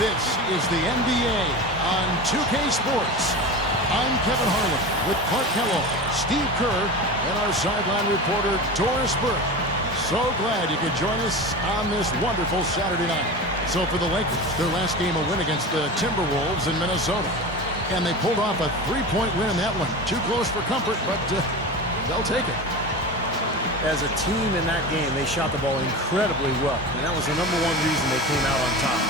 This is the NBA on 2K Sports. I'm Kevin Harlan with Clark Kellogg, Steve Kerr, and our sideline reporter, Doris Burke. So glad you could join us on this wonderful Saturday night. So for the Lakers, their last game a win against the Timberwolves in Minnesota. And they pulled off a three-point win in that one. Too close for comfort, but they'll take it. As a team in that game, they shot the ball incredibly well. And that was the #1 reason they came out on top.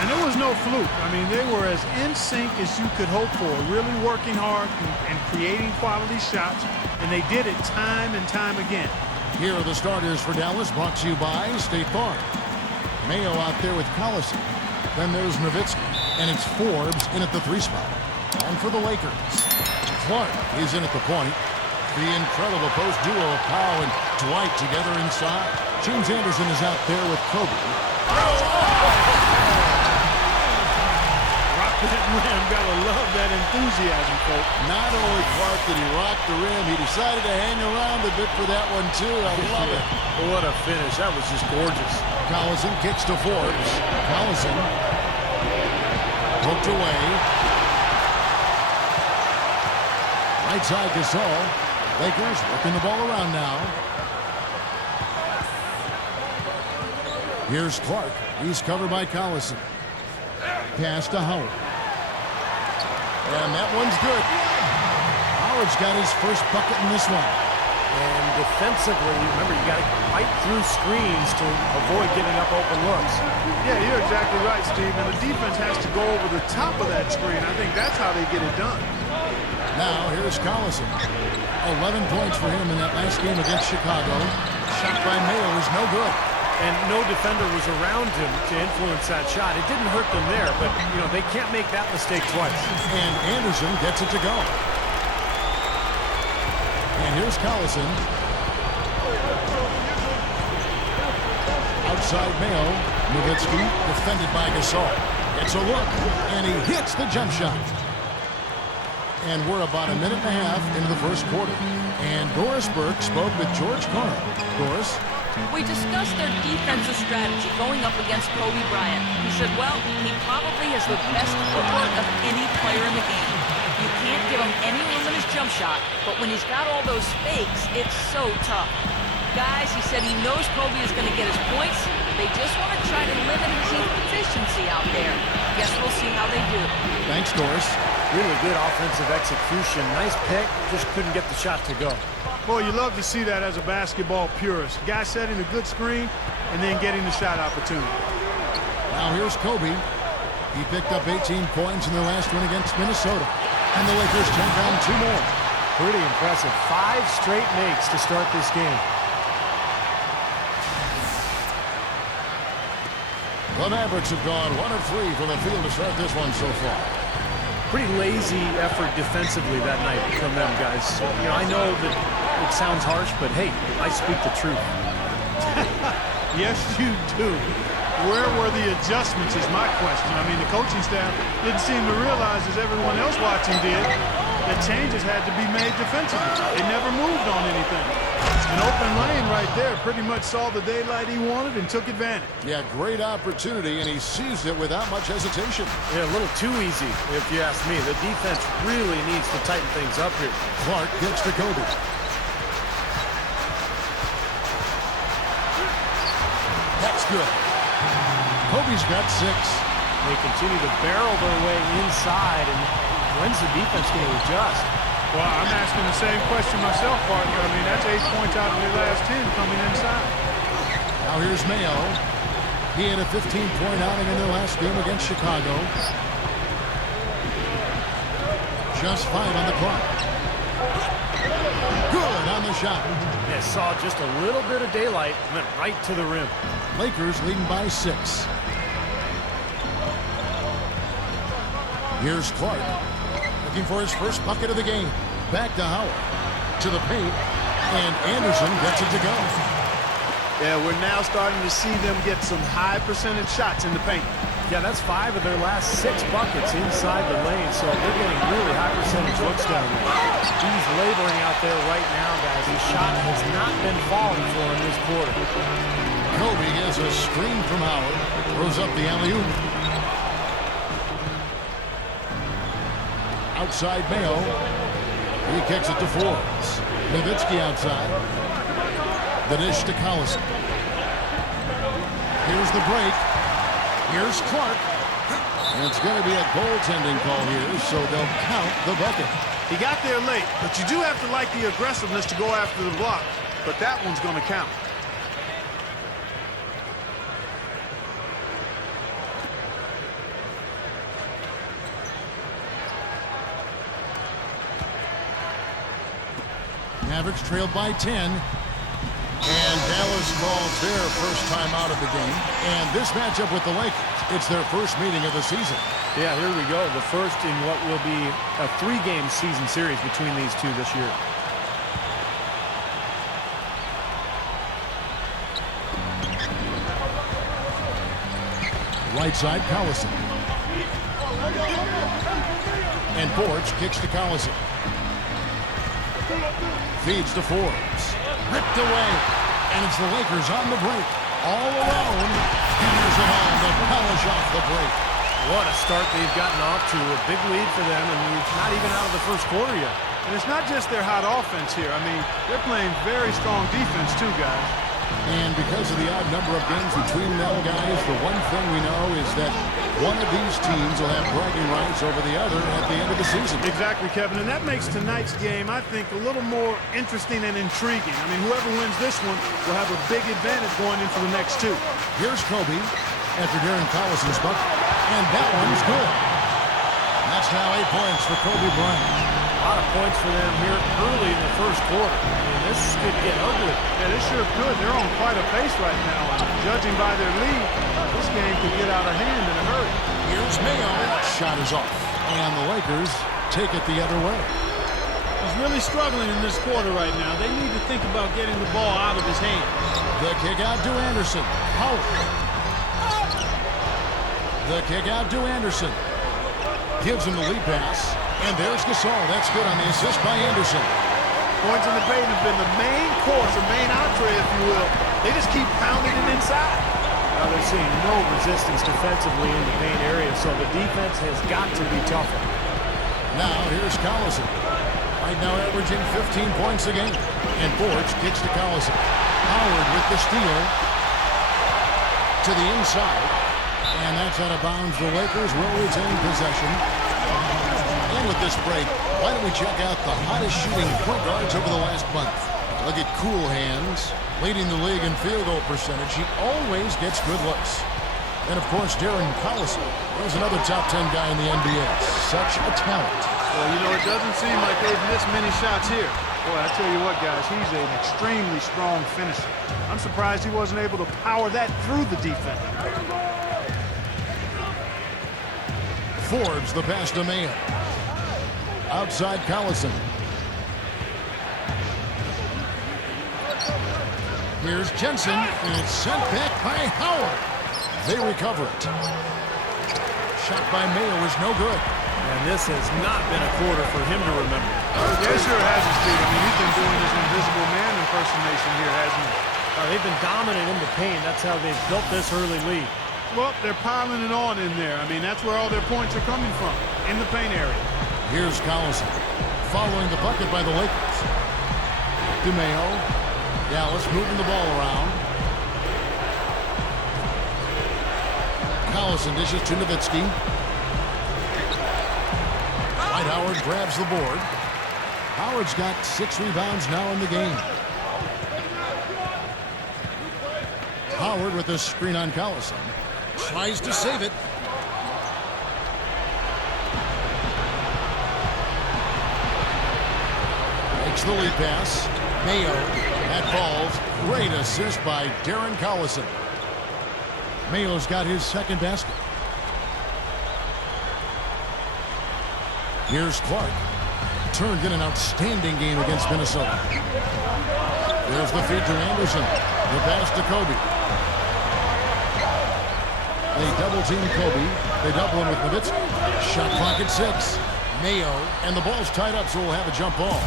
And it was no fluke. I mean, they were as in sync as you could hope for, really working hard and creating quality shots, and they did it time and time again. Here are the starters for Dallas, brought to you by State Farm. Mayo out there with Collison. Then there's Nowitzki, and it's Forbes in at the 3 spot. And for the Lakers, Clark is in at the point. The incredible post duo of Powell and Dwight together inside. James Anderson is out there with Kobe. That rim, gotta love that enthusiasm, folks. Not only Clark did he rock the rim, he decided to hang around a bit for that one too. I love it. What a finish. That was just gorgeous. Collison kicks to Forbes. Collison poked away. Right side Gasol. Lakers working the ball around now. Here's Clark. He's covered by Collison. Pass to Howard. And that one's good. Howard's got his first bucket in this one. And defensively, remember, you got to fight through screens to avoid giving up open looks. Yeah, you're exactly right, Steve. And the defense has to go over the top of that screen. I think that's how they get it done. Now, here's Collison. 11 points for him in that last game against Chicago. Shot by Mayo is no good. And no defender was around him to influence that shot. It didn't hurt them there, but, you know, they can't make that mistake twice. And Anderson gets it to go. And here's Collison. Outside Mayo. Nowitzki defended by Gasol. Gets a look, and he hits the jump shot. And we're about a minute and a half into the first quarter. And Doris Burke spoke with George Carl. Doris? We discussed their defensive strategy going up against Kobe Bryant. He said, well, he probably has the best footwork of any player in the game. You can't give him any room in his jump shot, but when he's got all those fakes, it's so tough. Guys, he said he knows Kobe is going to get his points. They just want to try to limit his efficiency out there. Guess we'll see how they do. Thanks, Doris. Really good offensive execution. Nice pick, just couldn't get the shot to go. Boy, you love to see that as a basketball purist. Guy setting a good screen and then getting the shot opportunity. Now here's Kobe. He picked up 18 points in their last win against Minnesota. And the Lakers take down 2 more. Pretty impressive. 5 straight makes to start this game. The Mavericks have gone 1 of 3 from the field to start this one so far. Pretty lazy effort defensively that night from them, guys. You know, I know that it sounds harsh, but hey, I speak the truth. Yes, you do. Where were the adjustments is my question. I mean, the coaching staff didn't seem to realize, as everyone else watching did, that changes had to be made defensively. They never moved on anything. An open lane right there, pretty much saw the daylight he wanted and took advantage. Yeah, great opportunity, and he seized it without much hesitation. Yeah, a little too easy, if you ask me. The defense really needs to tighten things up here. Clark gets to Kobe. That's good. Kobe's got 6. They continue to barrel their way inside, and when's the defense going to adjust? Well, I'm asking the same question myself, partner. I mean, that's 8 points out of their last 10 coming inside. Now here's Mayo. He had a 15-point outing in their last game against Chicago. Just 5 on the clock. Good on the shot. They saw just a little bit of daylight, went right to the rim. Lakers leading by 6. Here's Clark. Looking for his first bucket of the game. Back to Howard. To the paint. And Anderson gets it to go. Yeah, we're now starting to see them get some high percentage shots in the paint. Yeah, that's 5 of their last 6 buckets inside the lane, so they're getting really high percentage looks down there. He's laboring out there right now, guys. His shot has not been falling for him this quarter. Kobe gets a screen from Howard. Throws up the alley-oop. Outside Mayo. He kicks it to Forbes. Nowitzki outside. The dish to Collison. Here's the break. Here's Clark. And it's going to be a goaltending call here, so they'll count the bucket. He got there late, but you do have to like the aggressiveness to go after the block. But that one's going to count. Mavericks trailed by 10. And Dallas calls their first time out of the game. And this matchup with the Lakers, it's their first meeting of the season. Yeah, here we go. The first in what will be a 3-game season series between these two this year. Right side, Collison. And Forbes kicks to Collison. Feeds to Forbes. Ripped away. And it's the Lakers on the break. All alone. Hammers it home to polish off the break. What a start they've gotten off to. A big lead for them, and we're not even out of the first quarter yet. And it's not just their hot offense here. I mean, they're playing very strong defense too, guys. And because of the odd number of games between them guys, the one thing we know is that one of these teams will have bragging rights over the other at the end of the season. Exactly, Kevin. And that makes tonight's game, I think, a little more interesting and intriguing. I mean, whoever wins this one will have a big advantage going into the next two. Here's Kobe after Darren Collison's bucket. And that one's good. That's now 8 points for Kobe Bryant. A lot of points for them here early in the first quarter. I mean, this could get ugly. Yeah, this sure could. They're on quite a pace right now. Judging by their lead, this game could get out of hand in a hurry. Here's Mayo. Shot is off. And the Lakers take it the other way. He's really struggling in this quarter right now. They need to think about getting the ball out of his hand. The kick out to Anderson. Howard. The kick out to Anderson. Gives him the lead pass. And there's Gasol. That's good on the assist by Anderson. Points in the paint have been the main course, or main entree, if you will. They just keep pounding it inside. Now they're seeing no resistance defensively in the paint area, so the defense has got to be tougher. Now here's Collison. Right now averaging 15 points a game. And Forbes kicks to Collison. Howard with the steal. To the inside. And that's out of bounds. The Lakers will retain possession. And with this break, why don't we check out the hottest shooting point guards over the last month. Look at Cool Hands, leading the league in field goal percentage. He always gets good looks. And of course, Darren Collison is another top 10 guy in the NBA. Such a talent. Well, you know, it doesn't seem like they've missed many shots here. Boy, I tell you what, guys, he's an extremely strong finisher. I'm surprised he wasn't able to power that through the defense. Forbes, the pass to Mayo. Outside Collison. Here's Jensen, and it's sent back by Howard. They recover it. Shot by Mayo is no good. And this has not been a quarter for him to remember. Yeah, sure hasn't, Steve. I mean, he's been doing his invisible man impersonation here, hasn't he? They've been dominant in the paint. That's how they've built this early lead. Well, they're piling it on in there. I mean, that's where all their points are coming from, in the paint area. Here's Collison, following the bucket by the Lakers. DeMayo. Dallas moving the ball around. Collison dishes to Nowitzki. Dwight Howard grabs the board. Howard's got 6 rebounds now in the game. Howard with a screen on Collison. Tries to save it. Makes the lead pass. Mayo. That falls. Great assist by Darren Collison. Mayo's got his second basket. Here's Clark. Turned in an outstanding game against Minnesota. There's the feed to Anderson. The pass to Kobe. They double team Kobe. They double him with Nowitzki. Shot clock at 6. Mayo. And the ball's tied up, so we'll have a jump ball.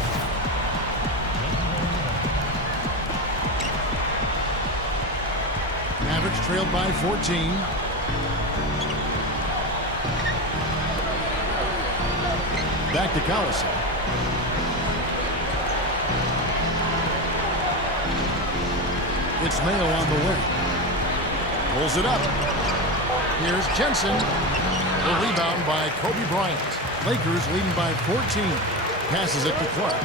Mavericks trailed by 14. back to Collison. It's Mayo on the wing. Pulls it up. Here's Jensen. The rebound by Kobe Bryant. Lakers leading by 14. Passes it to Clark.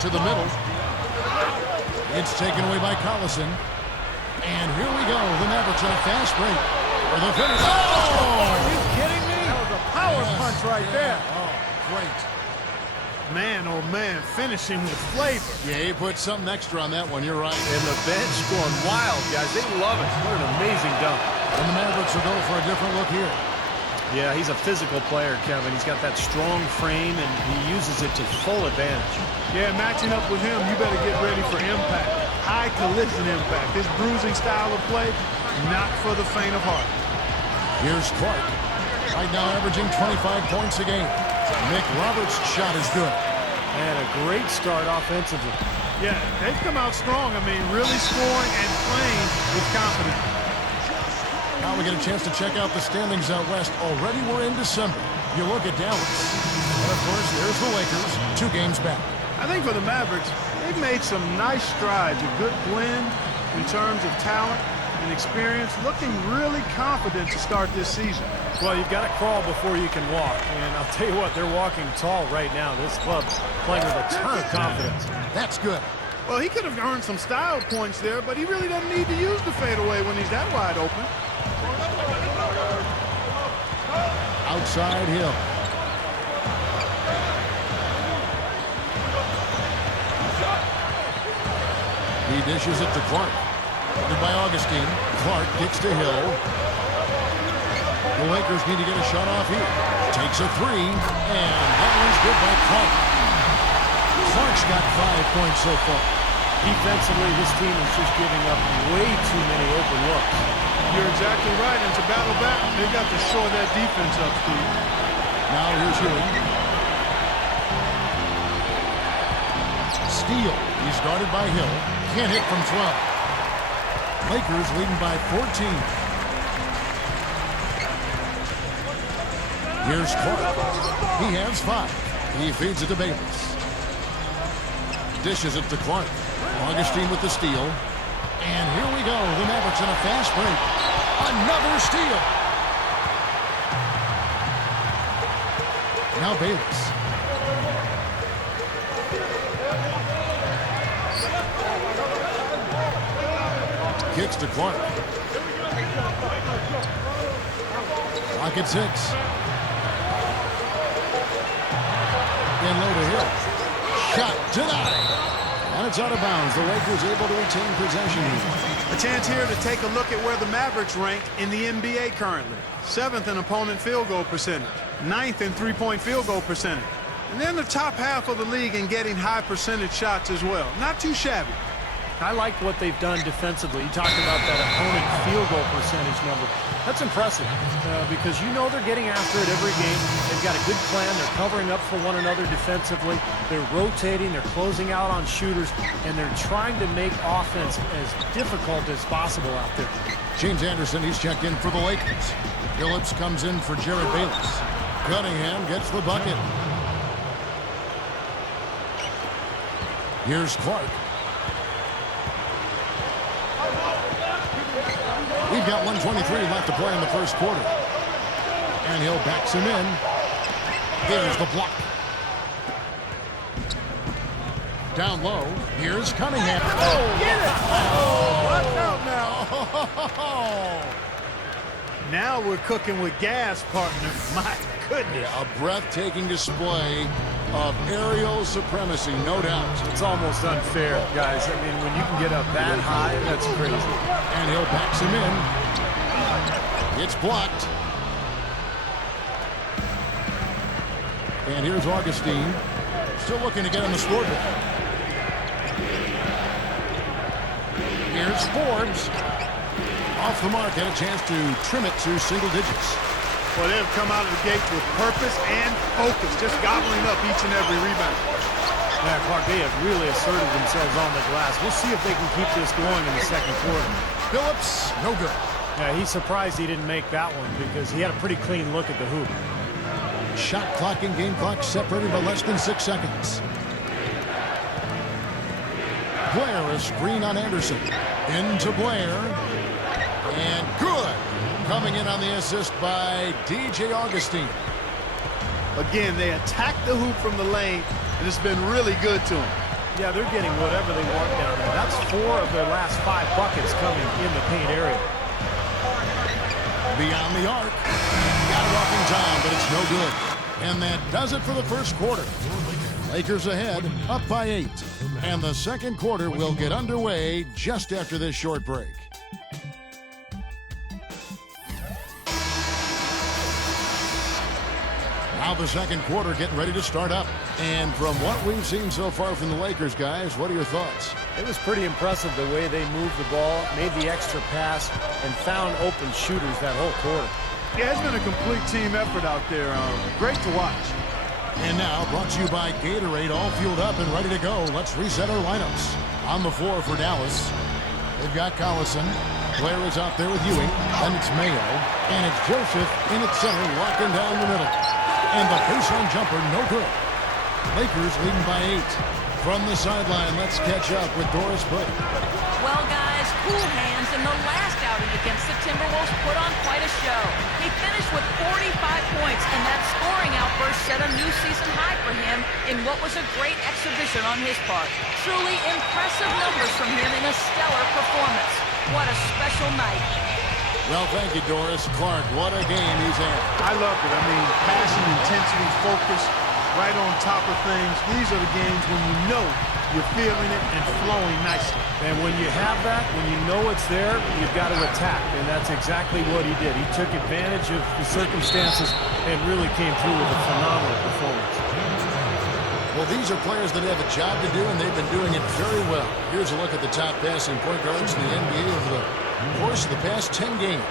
To the middle. It's taken away by Collison. And here we go. The Mavericks on a fast break. For the finish. Oh! Are you kidding me? That was a power punch right there. Oh, great. Man, oh man, finishing with flavor. Yeah, he put something extra on that one. You're right. And the bench going wild, guys. They love it. What an amazing dunk. And the Mavericks will go for a different look here. Yeah, he's a physical player, Kevin. He's got that strong frame, and he uses it to full advantage. Yeah, matching up with him, you better get ready for impact. High collision impact. His bruising style of play, not for the faint of heart. Here's Clark. Right now averaging 25 points a game. Nick Roberts' shot is good. And a great start offensively. Yeah, they've come out strong. I mean, really scoring and playing with confidence. Now we get a chance to check out the standings out west. Already we're in December. You look at Dallas. And of course, there's the Lakers, 2 games back. I think for the Mavericks, they've made some nice strides. A good blend in terms of talent and experience. Looking really confident to start this season. Well, you've got to crawl before you can walk. And I'll tell you what, they're walking tall right now. This club playing with a ton of confidence. That's good. Well, he could have earned some style points there, but he really doesn't need to use the fadeaway when he's that wide open. Outside Hill. He dishes it to Clark. Guarded by Augustine. Clark kicks to Hill. The Lakers need to get a shot off here. Takes a 3, and that one's good by Clark. Clark's got 5 points so far. Defensively, this team is just giving up way too many open looks. You're exactly right, and to battle back, they've got to shore that defense up, Steve. Now here's Ewing. Steele. He's guarded by Hill. Can't hit from 12. Lakers leading by 14. Here's Clark. He has 5. He feeds it to Bayless. Dishes it to Clark. Augustine with the steal. And here we go. The Mavericks in a fast break. Another steal. Now Bayless. Kicks to Clark. Clock at 6. And low to Hill. Shot denied. And it's out of bounds. The Lakers able to retain possession. A chance here to take a look at where the Mavericks rank in the NBA currently. 7th in opponent field goal percentage. 9th in three-point field goal percentage. And then the top half of the league in getting high percentage shots as well. Not too shabby. I like what they've done defensively. You talked about that opponent field goal percentage number. That's impressive because you know they're getting after it every game. They've got a good plan. They're covering up for one another defensively. They're rotating. They're closing out on shooters. And they're trying to make offense as difficult as possible out there. James Anderson, he's checked in for the Lakers. Phillips comes in for Jared Bayless. Cunningham gets the bucket. Here's Clark. We've got 1:23 left to play in the first quarter. And Hill backs him in. There's the block. Down low. Here's Cunningham. Oh, get it! Oh, watch out now. Now we're cooking with gas, partner. My goodness. A breathtaking display of aerial supremacy, no doubt. It's almost unfair, guys. I mean, when you can get up that high, that's crazy. And Hill backs him in. It's blocked. And here's Augustine. Still looking to get on the scoreboard. Here's Forbes. Off the mark, had a chance to trim it to single digits. Well, they've come out of the gates with purpose and focus, just gobbling up each and every rebound. Yeah, Clark, they have really asserted themselves on the glass. We'll see if they can keep this going in the second quarter. Phillips, no good. Yeah, he's surprised he didn't make that one because he had a pretty clean look at the hoop. Shot clock and game clock separated by less than 6 seconds. Blair, a screen on Anderson. Into Blair. And good. Coming in on the assist by DJ Augustine. Again, they attack the hoop from the lane, and it's been really good to them. Yeah, they're getting whatever they want down there. That's 4 of their last 5 buckets coming in the paint area. Beyond the arc. Got it off in time, but it's no good. And that does it for the first quarter. Lakers ahead, up by 8. And the second quarter will get underway just after this short break. Now the second quarter getting ready to start up. And from what we've seen so far from the Lakers, guys, what are your thoughts? It was pretty impressive the way they moved the ball, made the extra pass, and found open shooters that whole quarter. Yeah, it's been a complete team effort out there. Great to watch. And now, brought to you by Gatorade, all fueled up and ready to go. Let's reset our lineups. On the floor for Dallas, they've got Collison. Blair is out there with Ewing. Then it's Mayo. And it's Joseph in at center, locking down the middle. And the baseline jumper, no good. Lakers leading by 8. From the sideline, let's catch up with Doris Burke. Well, guys, cool hands in the last outing against the Timberwolves put on quite a show. He finished with 45 points, and that scoring outburst set a new season high for him in what was a great exhibition on his part. Truly impressive numbers from him in a stellar performance. What a special night. Well, thank you, Doris. Clark, what a game he's had. I loved it. I mean, passion, intensity, focus, right on top of things. These are the games when you know you're feeling it and flowing nicely. And when you have that, when you know it's there, you've got to attack. And that's exactly what he did. He took advantage of the circumstances and really came through with a phenomenal performance. Well, these are players that have a job to do, and they've been doing it very well. Here's a look at the top passing point guards in the NBA over the course of the past 10 games.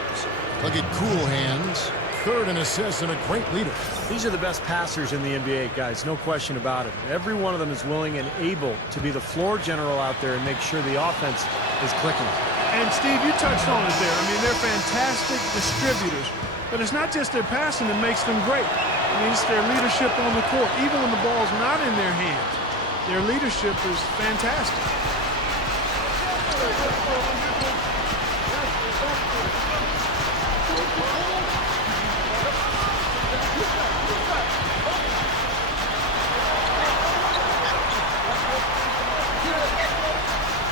Look at cool hands, third in assists, and a great leader. These are the best passers in the NBA, guys, no question about it. Every one of them is willing and able to be the floor general out there and make sure the offense is clicking. And, Steve, you touched on it there. I mean, they're fantastic distributors. But it's not just their passing that makes them great. I mean, it's their leadership on the court. Even when the ball's not in their hands, their leadership is fantastic.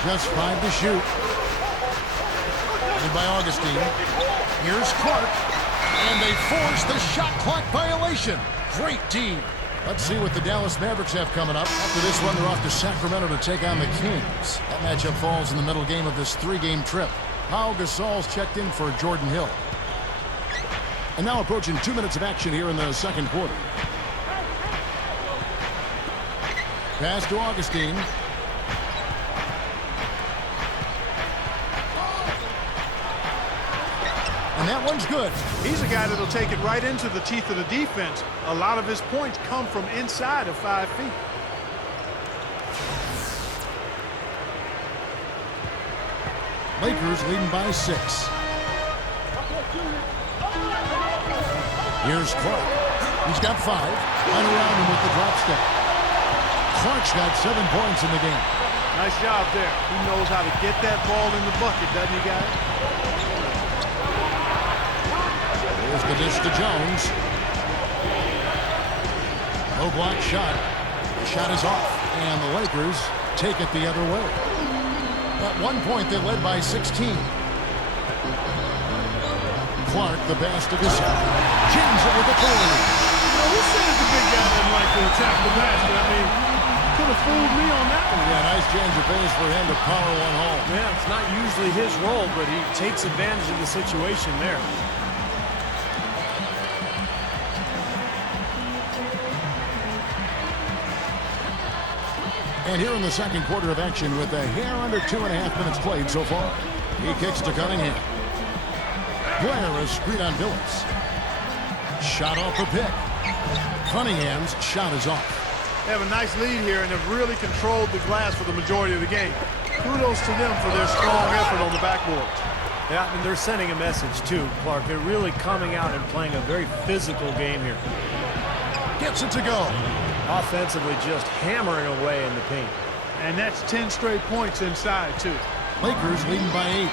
Just 5 to shoot. And by Augustine. Here's Clark. And they force the shot clock violation. Great team. Let's see what the Dallas Mavericks have coming up. After this one, they're off to Sacramento to take on the Kings. That matchup falls in the middle game of this 3-game trip. Pau Gasol's checked in for Jordan Hill. And now approaching 2 minutes of action here in the second quarter. Pass to Augustine. And that one's good. He's a guy that'll take it right into the teeth of the defense. A lot of his points come from inside of 5 feet. Lakers leading by 6. Here's Clark. He's got 5. And around him with the drop step. Clark's got 7 points in the game. Nice job there. He knows how to get that ball in the bucket, doesn't he, guys? Here's the dish to Jones. Low block shot. The shot is off. And the Lakers take it the other way. At one point, they led by 16. Clark, the pass to Gasol. Jams it with the corner. Who says the big guy doesn't like to attack the basket? I mean, could have fooled me on that one. Yeah, nice change of pace for him to power one home. Yeah, it's not usually his role, but he takes advantage of the situation there. And here in the second quarter of action with a hair under 2.5 minutes played so far. He kicks to Cunningham. Blair is screen on Billups. Shot off the pick. Cunningham's shot is off. They have a nice lead here and have really controlled the glass for the majority of the game. Kudos to them for their strong effort on the backboard. Yeah, and they're sending a message too, Clark. They're really coming out and playing a very physical game here. Gets it to go. Offensively, just hammering away in the paint. And that's 10 straight points inside, too. Lakers leading by 8.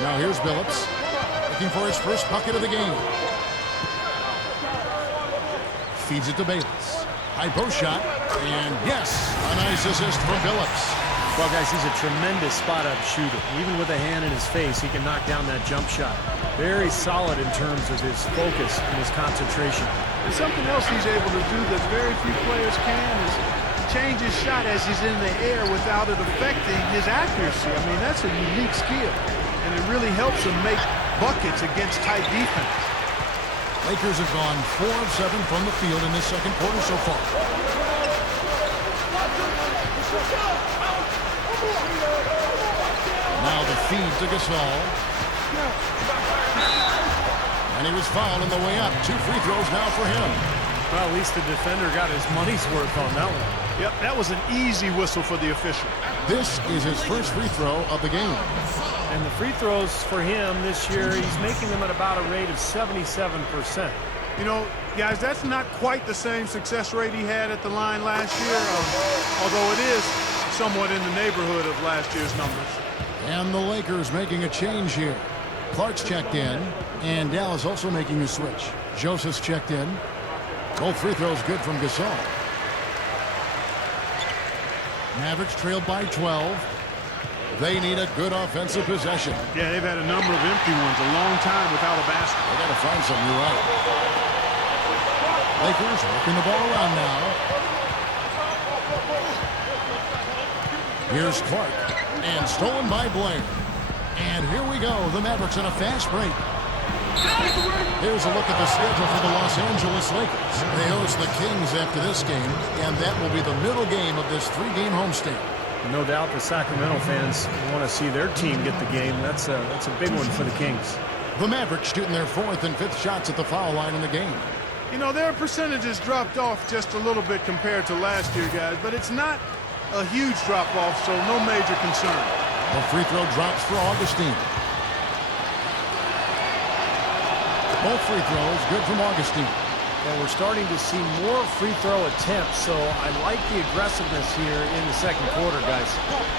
Now here's Billups, looking for his first bucket of the game. Feeds it to Bayless. High post shot, and yes, a nice assist from Billups. Well, guys, he's a tremendous spot-up shooter. Even with a hand in his face, he can knock down that jump shot. Very solid in terms of his focus and his concentration. And something else he's able to do that very few players can is change his shot as he's in the air without it affecting his accuracy. I mean, that's a unique skill, and it really helps him make buckets against tight defense. Lakers have gone 4 of 7 from the field in this second quarter so far. Now the feed to Gasol. And he was fouled on the way up. 2 free throws now for him. Well, at least the defender got his money's worth on that one. Yep, that was an easy whistle for the official. This is his first free throw of the game. And the free throws for him this year, he's making them at about a rate of 77%. You know, guys, that's not quite the same success rate he had at the line last year, although it is somewhat in the neighborhood of last year's numbers. And the Lakers making a change here. Clark's checked in, and Dallas also making a switch. Joseph's checked in. Both free throws good from Gasol. Mavericks trailed by 12. They need a good offensive possession. Yeah, they've had a number of empty ones a long time without a basket. They got to find something, you're right. Lakers working the ball around now. Here's Clark, and stolen by Blair. And here we go, the Mavericks on a fast break. Here's a look at the schedule for the Los Angeles Lakers. They host the Kings after this game, and that will be the middle game of this 3-game homestand. No doubt the Sacramento fans want to see their team get the game. That's a big one for the Kings. The Mavericks shooting their 4th and 5th shots at the foul line in the game. You know, their percentages dropped off just a little bit compared to last year, guys, but it's not a huge drop-off, so no major concern. A free throw drops for Augustine. Both free throws good from Augustine. And we're starting to see more free throw attempts, so I like the aggressiveness here in the second quarter, guys.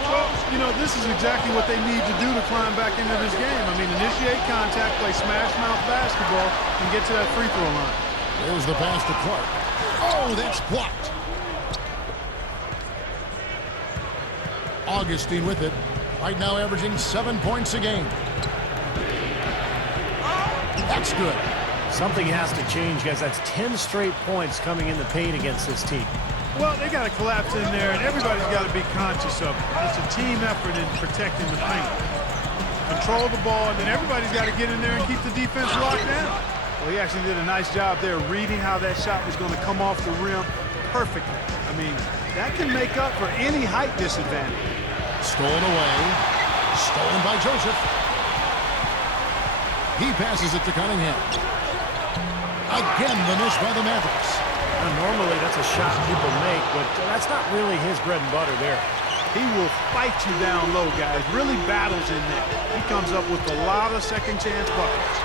Well, you know, this is exactly what they need to do to climb back into this game. I mean, initiate contact, play smash-mouth basketball, and get to that free throw line. There's the pass to Clark. Oh, that's blocked. Augustine with it. Right now averaging 7 points a game. That's good. Something has to change, guys. That's 10 straight points coming in the paint against this team. Well, they got to collapse in there, and everybody's got to be conscious of it. It's a team effort in protecting the paint. Control the ball, and then everybody's got to get in there and keep the defense locked down. Well, he actually did a nice job there reading how that shot was going to come off the rim perfectly. I mean, that can make up for any height disadvantage. Stolen away. Stolen by Joseph. He passes it to Cunningham. Again, the miss by the Mavericks. Now, normally, that's a shot people make, but that's not really his bread and butter there. He will fight you down low, guys. Really battles in there. He comes up with a lot of second-chance buckets.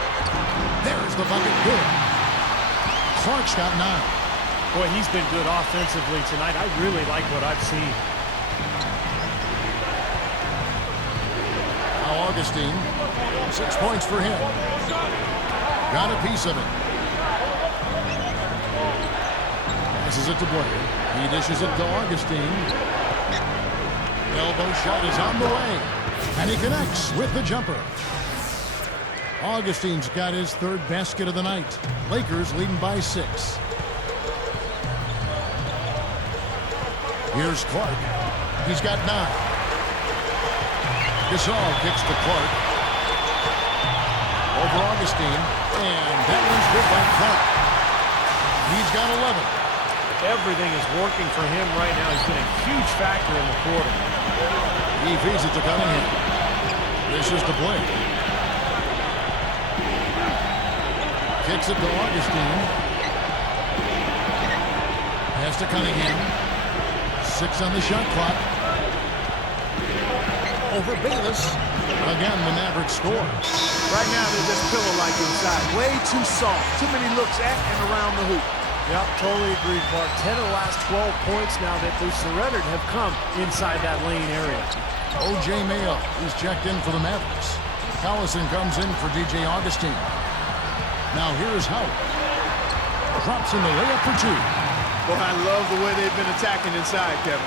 There's the bucket. Good. Clark's got 9. Boy, he's been good offensively tonight. I really like what I've seen. Now Augustine. 6 points for him. Got a piece of it. Passes it to Blair. He dishes it to Augustine. Elbow shot is on the way. And he connects with the jumper. Augustine's got his 3rd basket of the night. Lakers leading by 6. Here's Clark. He's got 9. Gasol kicks to Clark. Over Augustine. And that one's good by Clark. He's got 11. Everything is working for him right now. He's been a huge factor in the quarter. He feeds it to Cunningham. This is to Blake. Kicks it to Augustine. Pass to Cunningham. 6 on the shot clock. Over Bayless. Again, the Mavericks score. Right now, they're just pillow-like inside. Way too soft. Too many looks at and around the hoop. Yep, totally agree, Clark. 10 of the last 12 points now that they surrendered have come inside that lane area. O.J. Mayo, he's checked in for the Mavericks. Collison comes in for DJ Augustine. Now here's Howard. Drops in the layup for two. Boy, I love the way they've been attacking inside, Kevin.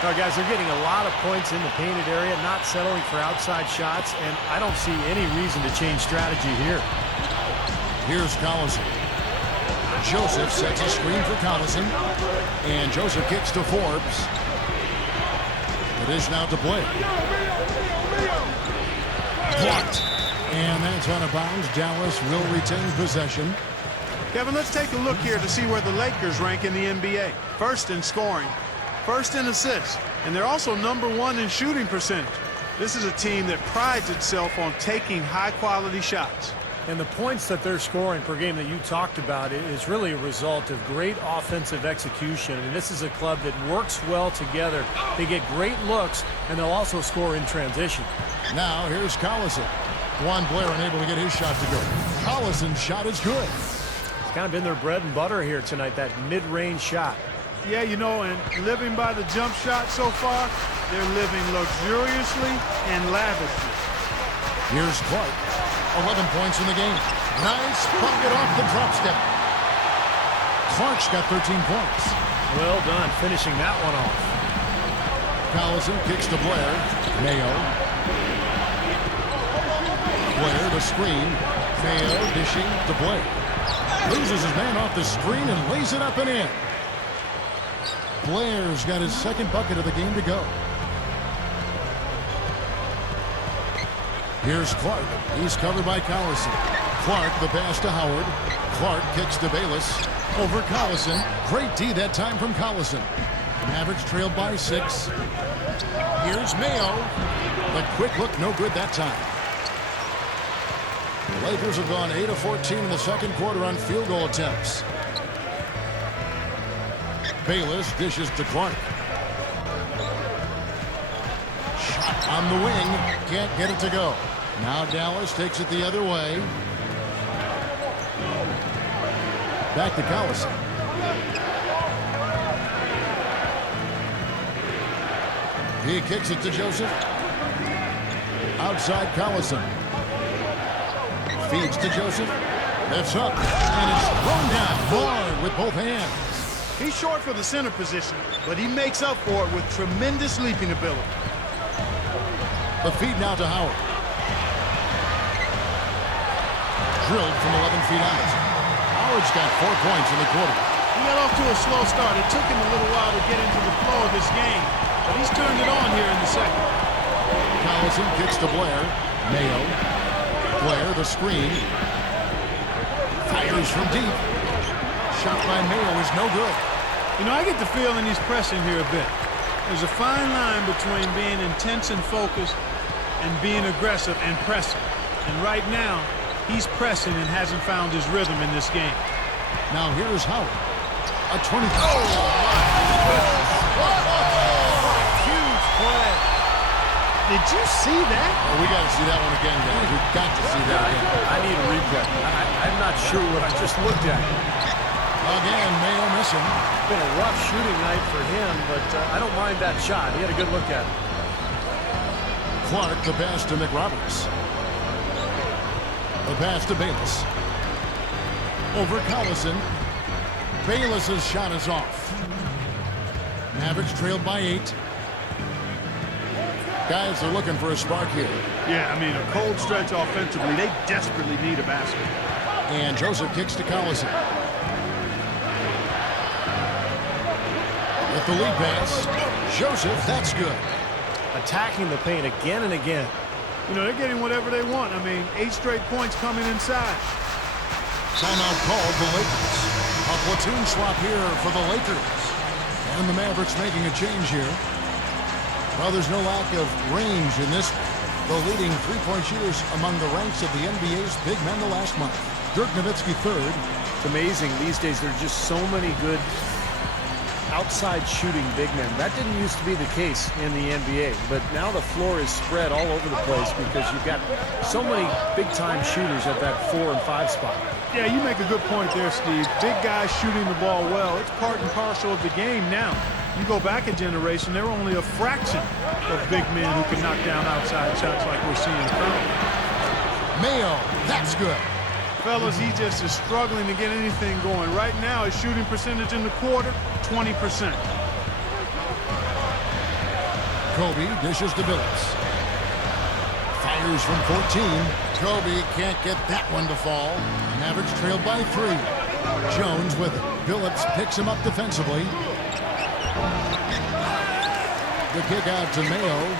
Now, guys, they're getting a lot of points in the painted area, not settling for outside shots, and I don't see any reason to change strategy here. Here's Collison. Joseph sets a screen for Collison, and Joseph kicks to Forbes. It is now to Blair. Blocked. And that's out of bounds. Dallas will retain possession. Kevin, let's take a look here to see where the Lakers rank in the NBA. First in scoring, first in assists, and they're also #1 in shooting percentage. This is a team that prides itself on taking high-quality shots. And the points that they're scoring per game that you talked about is really a result of great offensive execution. And this is a club that works well together. They get great looks, and they'll also score in transition. Now here's Collison. Juan Blair unable to get his shot to go. Collison's shot is good. It's kind of been their bread and butter here tonight, that mid-range shot. Yeah, you know, and living by the jump shot so far, they're living luxuriously and lavishly. Here's Clark. 11 points in the game. Nice bucket off the drop step. Clark's got 13 points. Well done, finishing that one off. Collison kicks to Blair. Mayo. Blair the screen. Mayo dishing to Blair. Loses his man off the screen and lays it up and in. Blair's got his second bucket of the game to go. Here's Clark. He's covered by Collison. Clark, the pass to Howard. Clark kicks to Bayless. Over Collison. Great D that time from Collison. Mavericks trailed by 6. Here's Mayo. The quick look, no good that time. The Lakers have gone 8 of 14 in the second quarter on field goal attempts. Bayless dishes to Clark. Shot on the wing. Can't get it to go. Now Dallas takes it the other way. Back to Collison. He kicks it to Joseph. Outside Collison. Feeds to Joseph. Lifts up. And it's thrown down hard with both hands. He's short for the center position, but he makes up for it with tremendous leaping ability. The feed now to Howard. Drilled from 11 feet out. Howard's got 4 points in the quarter. He got off to a slow start. It took him a little while to get into the flow of this game, but he's turned it on here in the second. Collison kicks to Blair. Mayo. Blair, the screen. Fires from deep. Shot by Mayo is no good. You know, I get the feeling he's pressing here a bit. There's a fine line between being intense and focused and being aggressive and pressing. And right now, he's pressing and hasn't found his rhythm in this game. Now here's Howard. A 20. Oh, Huge play. Did you see that? Oh, we got to see that one again, guys. We've got to see that again. I need a replay. I'm not sure what I just looked at. Again, Mayo missing. It's been a rough shooting night for him, but I don't mind that shot. He had a good look at it. Clark, the pass to McRoberts. The pass to Bayless. Over Collison. Bayless's shot is off. Mavericks trailed by 8. Guys are looking for a spark here. Yeah, I mean, a cold stretch offensively. They desperately need a basket. And Joseph kicks to Collison. With the lead pass. Joseph, that's good. Attacking the paint again and again. You know, they're getting whatever they want. I mean, 8 straight points coming inside. Timeout called the Lakers. A platoon swap here for the Lakers. And the Mavericks making a change here. Well, there's no lack of range in this. The leading three-point shooters among the ranks of the NBA's big men the last month. Dirk Nowitzki third. It's amazing. These days, there are just so many good outside shooting big men. That didn't used to be the case in the NBA, but now the floor is spread all over the place because you've got so many big-time shooters at that 4 and 5 spot. Yeah, you make a good point there, Steve. Big guys shooting the ball well. It's part and parcel of the game now. You go back a generation, there were only a fraction of big men who can knock down outside shots like we're seeing currently. Mayo, that's good. Fellas, he just is struggling to get anything going. Right now, his shooting percentage in the quarter, 20%. Kobe dishes to Billups. Fires from 14. Kobe can't get that one to fall. Mavericks trailed by 3. Jones with it. Billups picks him up defensively. The kick out to Mayo.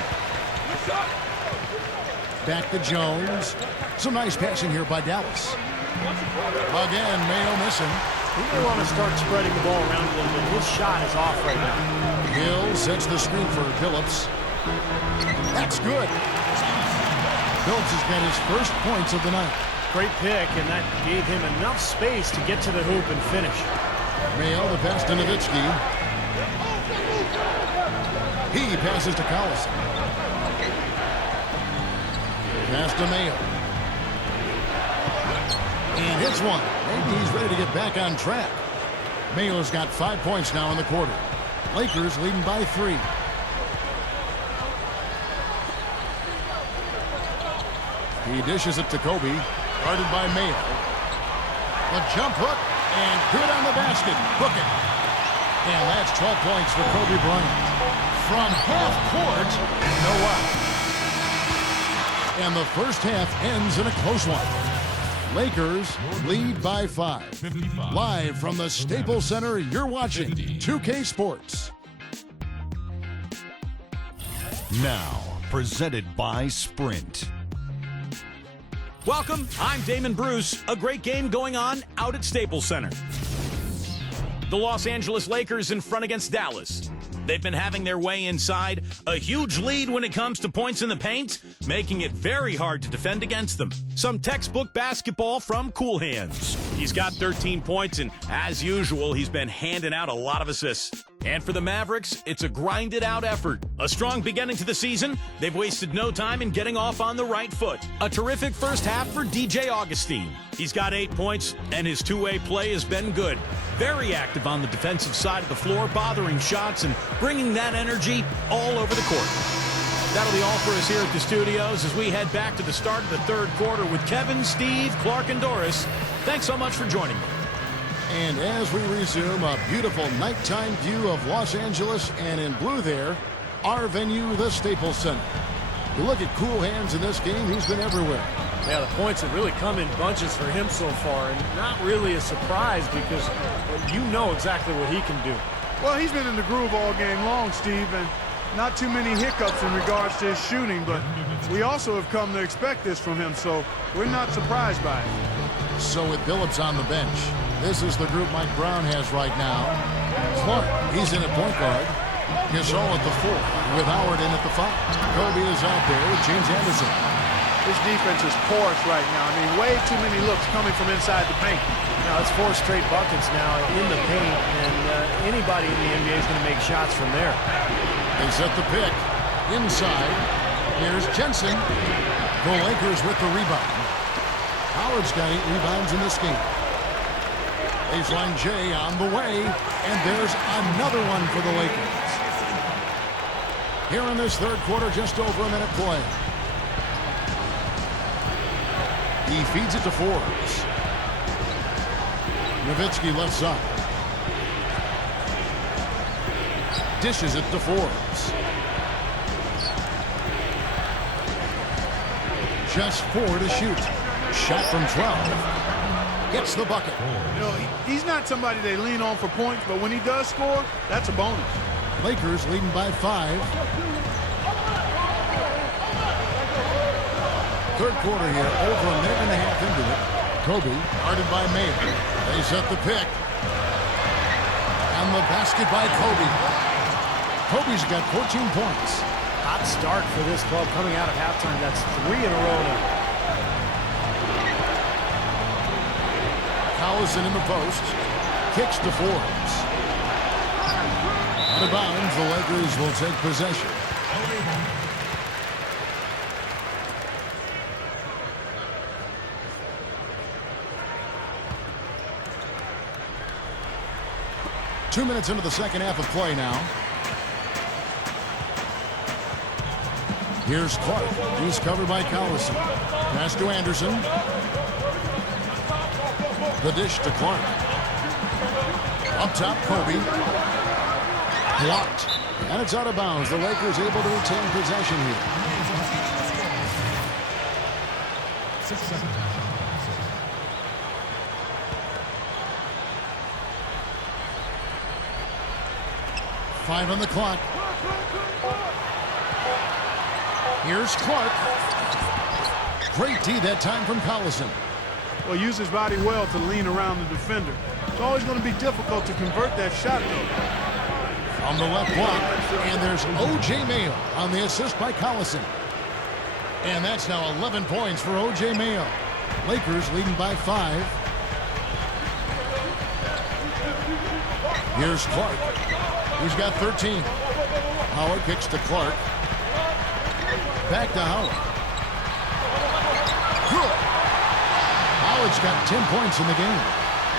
Back to Jones. Some nice passing here by Dallas. Again, Mayo missing. He may want to start spreading the ball around a little bit. His shot is off right now. Hill sets the screen for Billups. That's good. Billups has got his first points of the night. Great pick, and that gave him enough space to get to the hoop and finish. Mayo, the pass to Nowitzki. He passes to Collison. Pass to Mayo. And hits one. Maybe he's ready to get back on track. Mayo's got 5 points now in the quarter. Lakers leading by 3. He dishes it to Kobe. Guarded by Mayo. The jump hook. And good on the basket. Hook it. And that's 12 points for Kobe Bryant. From half court. No out. And the first half ends in a close one. Lakers lead by 5. Live from the Staples Center, you're watching 2K Sports. Now, presented by Sprint. Welcome, I'm Damon Bruce. A great game going on out at Staples Center. The Los Angeles Lakers in front against Dallas. They've been having their way inside. A huge lead when it comes to points in the paint, making it very hard to defend against them. Some textbook basketball from Cool Hands. He's got 13 points, and as usual, he's been handing out a lot of assists. And for the Mavericks, it's a grinded-out effort. A strong beginning to the season. They've wasted no time in getting off on the right foot. A terrific first half for DJ Augustine. He's got 8 points, and his two-way play has been good. Very active on the defensive side of the floor, bothering shots and bringing that energy all over the court. That'll be all for us here at the studios as we head back to the start of the third quarter with Kevin, Steve, Clark, and Doris. Thanks so much for joining me. And as we resume a beautiful nighttime view of Los Angeles, and in blue there, our venue, the Staples Center. You look at Cool Hands in this game, he's been everywhere. Yeah, the points have really come in bunches for him so far, and not really a surprise because you know exactly what he can do. Well, he's been in the groove all game long, Steve, and not too many hiccups in regards to his shooting, but we also have come to expect this from him, so we're not surprised by it. So with Billups on the bench, this is the group Mike Brown has right now. Clark, he's in at point guard. Gasol at the 4, with Howard in at the 5. Kobe is out there with James Anderson. This defense is porous right now. I mean, way too many looks coming from inside the paint. Now, it's 4 straight buckets now in the paint, and anybody in the NBA is going to make shots from there. They set the pick. Inside, here's Jensen. The Lakers with the rebound. Howard's got 8 rebounds in this game. Baseline J on the way, and there's another one for the Lakers. Here in this third quarter, just over a minute play. He feeds it to Forbes. Nowitzki left side. Dishes it to Forbes. Just 4 to shoot. Shot from 12. Gets the bucket. You know, he's not somebody they lean on for points, but when he does score, that's a bonus. Lakers leading by 5. Third quarter here, over a minute and a half into it. Kobe, guarded by Mayo. They set the pick. And the basket by Kobe. Kobe's got 14 points. Hot start for this club coming out of halftime. That's 3 in a row now. Collison in the post. Kicks to Forbes. Out of bounds, the Lakers will take possession. Two minutes into the second half of play now. Here's Clark. He's covered by Collison. Pass to Anderson. The dish to Clark. Up top, Kobe. Blocked. And it's out of bounds. The Lakers able to retain possession here. 6 seconds. 5 on the clock. Here's Clark. Great D that time from Collison. Well, use his body well to lean around the defender. It's always going to be difficult to convert that shot, though. On the left block, and there's O.J. Mayo on the assist by Collison. And that's now 11 points for O.J. Mayo. Lakers leading by 5. Here's Clark. He's got 13. Howard kicks to Clark. Back to Howard. Good. Howard's got 10 points in the game.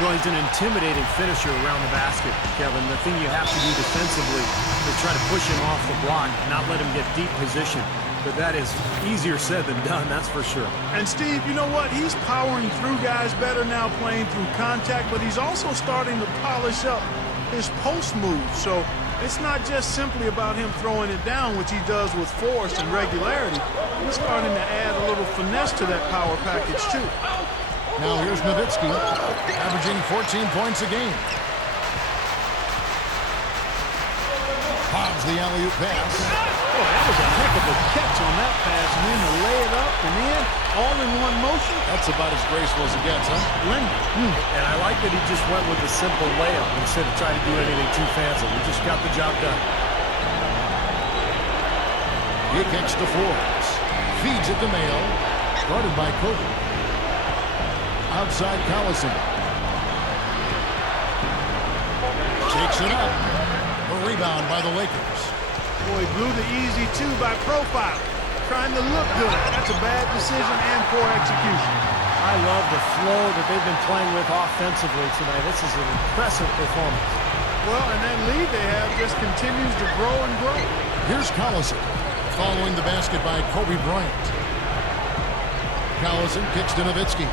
Well, he's an intimidating finisher around the basket, Kevin. The thing you have to do defensively is try to push him off the block, not let him get deep position. But that is easier said than done, that's for sure. And Steve, you know what? He's powering through guys better now, playing through contact, but he's also starting to polish up his post moves. So it's not just simply about him throwing it down, which he does with force and regularity. He's starting to add a little finesse to that power package, too. Now here's Nowitzki, averaging 14 points a game. Hobbs the alley-oop pass. Oh, that was a heck of a catch on that pass, and then to lay it up and in, all in one motion. That's about as graceful as it gets, huh? Splendid. And I like that he just went with a simple layup instead of trying to do anything too fancy. He just got the job done. He kicks to Forbes. Feeds it to Mayo. Guarded by Kobe. Outside Collison. Takes it up. A rebound by the Lakers. Boy, blew the easy two by profile. Trying to look good. That's a bad decision and poor execution. I love the flow that they've been playing with offensively tonight. This is an impressive performance. Well, and that lead they have just continues to grow and grow. Here's Collison. Following the basket by Kobe Bryant. Collison kicks to Nowitzki.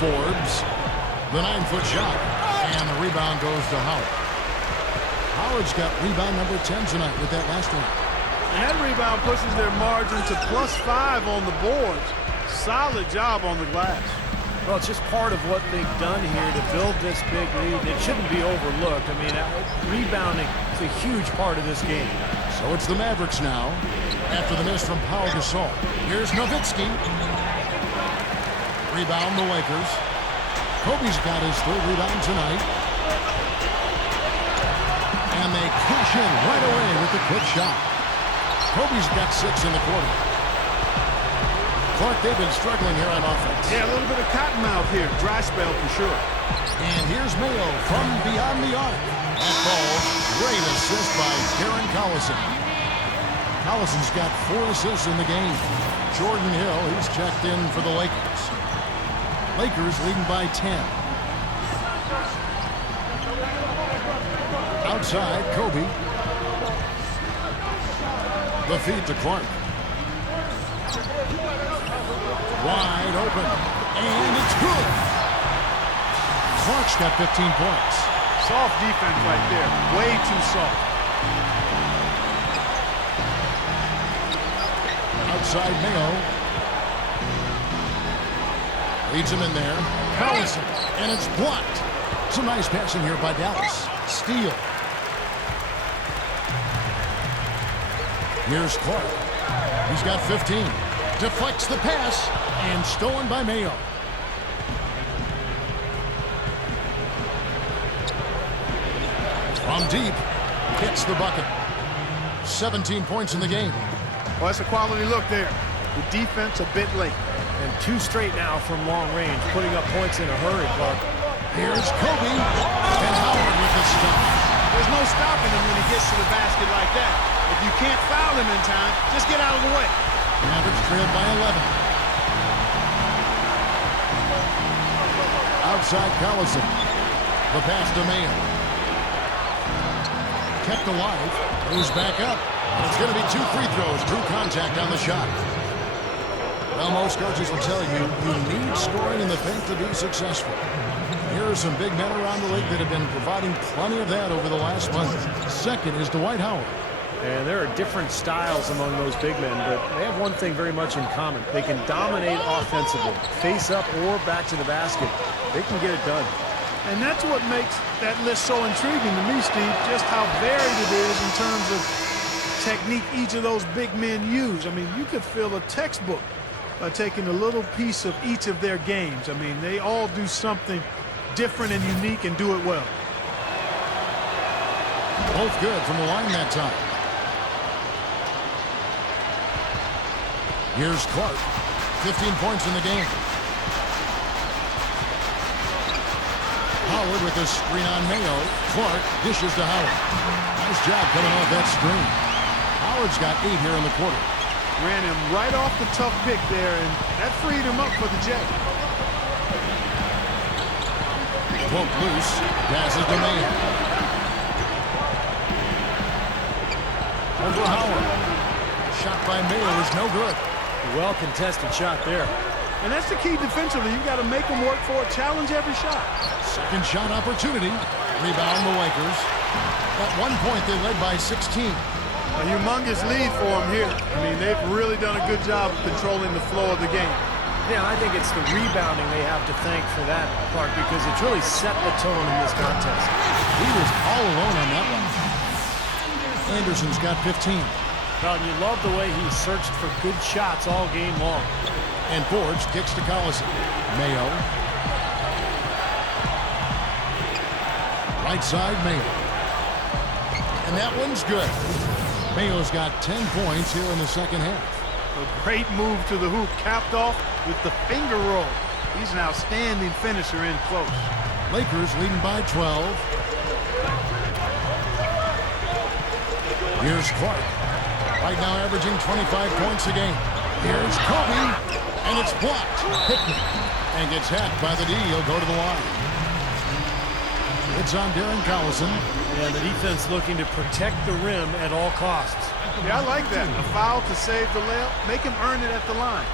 Forbes. The 9-foot shot. And the rebound goes to Howard. Howard's got rebound number 10 tonight with that last one. And that rebound pushes their margin to +5 on the boards. Solid job on the glass. Well, it's just part of what they've done here to build this big lead. It shouldn't be overlooked. I mean, rebounding is a huge part of this game. So it's the Mavericks now. After the miss from Pau Gasol. Here's Nowitzki. Rebound the Lakers. Kobe's got his 3rd rebound tonight. And they cash in right away with the quick shot. Kobe's got 6 in the quarter. Clark, they've been struggling here on offense. Yeah, a little bit of cottonmouth here. Dry spell for sure. And here's Mayo from beyond the arc. That ball, great assist by Darren Collison. Collison's got 4 assists in the game. Jordan Hill, he's checked in for the Lakers. Lakers leading by 10. Outside, Kobe. The feed to Clark. Wide open. And it's good. Clark's got 15 points. Soft defense right there. Way too soft. Outside Mayo. Leads him in there. Collison. And it's blocked. Some nice passing here by Dallas. Steal. Here's Clark. He's got 15. Deflects the pass. And stolen by Mayo. From deep. Hits the bucket. 17 points in the game. Well, that's a quality look there. The defense a bit late. And 2 straight now from long range, putting up points in a hurry, Clark. Here's Kobe. And Howard with the stop. There's no stopping him when he gets to the basket like that. If you can't foul him in time, just get out of the way. Mavericks trailed by 11. Outside Collison. The pass to Mayo. Kept alive. Moves back up. And it's going to be 2 free throws. True contact on the shot. Well, most coaches will tell you, you need scoring in the paint to be successful. Here are some big men around the league that have been providing plenty of that over the last month. Second is Dwight Howard. And there are different styles among those big men, but they have one thing very much in common. They can dominate offensively, face up or back to the basket. They can get it done. And that's what makes that list so intriguing to me, Steve, just how varied it is in terms of technique each of those big men use. I mean, you could fill a textbook by taking a little piece of each of their games. I mean, they all do something different and unique and do it well. Both good from the line that time. Here's Clark. 15 points in the game. Howard with a screen on Mayo. Clark dishes to Howard. Nice job coming off that screen. Howard's got 8 here in the quarter. Ran him right off the tough pick there, and that freed him up for the Jet. Cloak loose. Passes to Mayo. Over Howard. Shot by Mayo is no good. Well-contested shot there. And that's the key defensively. You've got to make them work for it. Challenge every shot. Second shot opportunity. Rebound the Lakers. At one point, they led by 16. A humongous lead for them here. I mean, they've really done a good job of controlling the flow of the game. Yeah, I think it's the rebounding they have to thank for that, Clark, because it's really set the tone in this contest. He was all alone on that one. Anderson's got 15. Well, you love the way he searched for good shots all game long. And Forbes kicks to Collison. Mayo. Right side, Mayo. And that one's good. Mayo's got 10 points here in the second half. A great move to the hoop, capped off with the finger roll. He's an outstanding finisher in close. Lakers leading by 12. Here's Clark. Right now averaging 25 points a game. Here's Kobe, and it's blocked. Hickman, and gets hacked by the D. He'll go to the line. It's on Darren Collison. And the defense looking to protect the rim at all costs. Yeah, I like that. A foul to save the layup. Make him earn it at the line.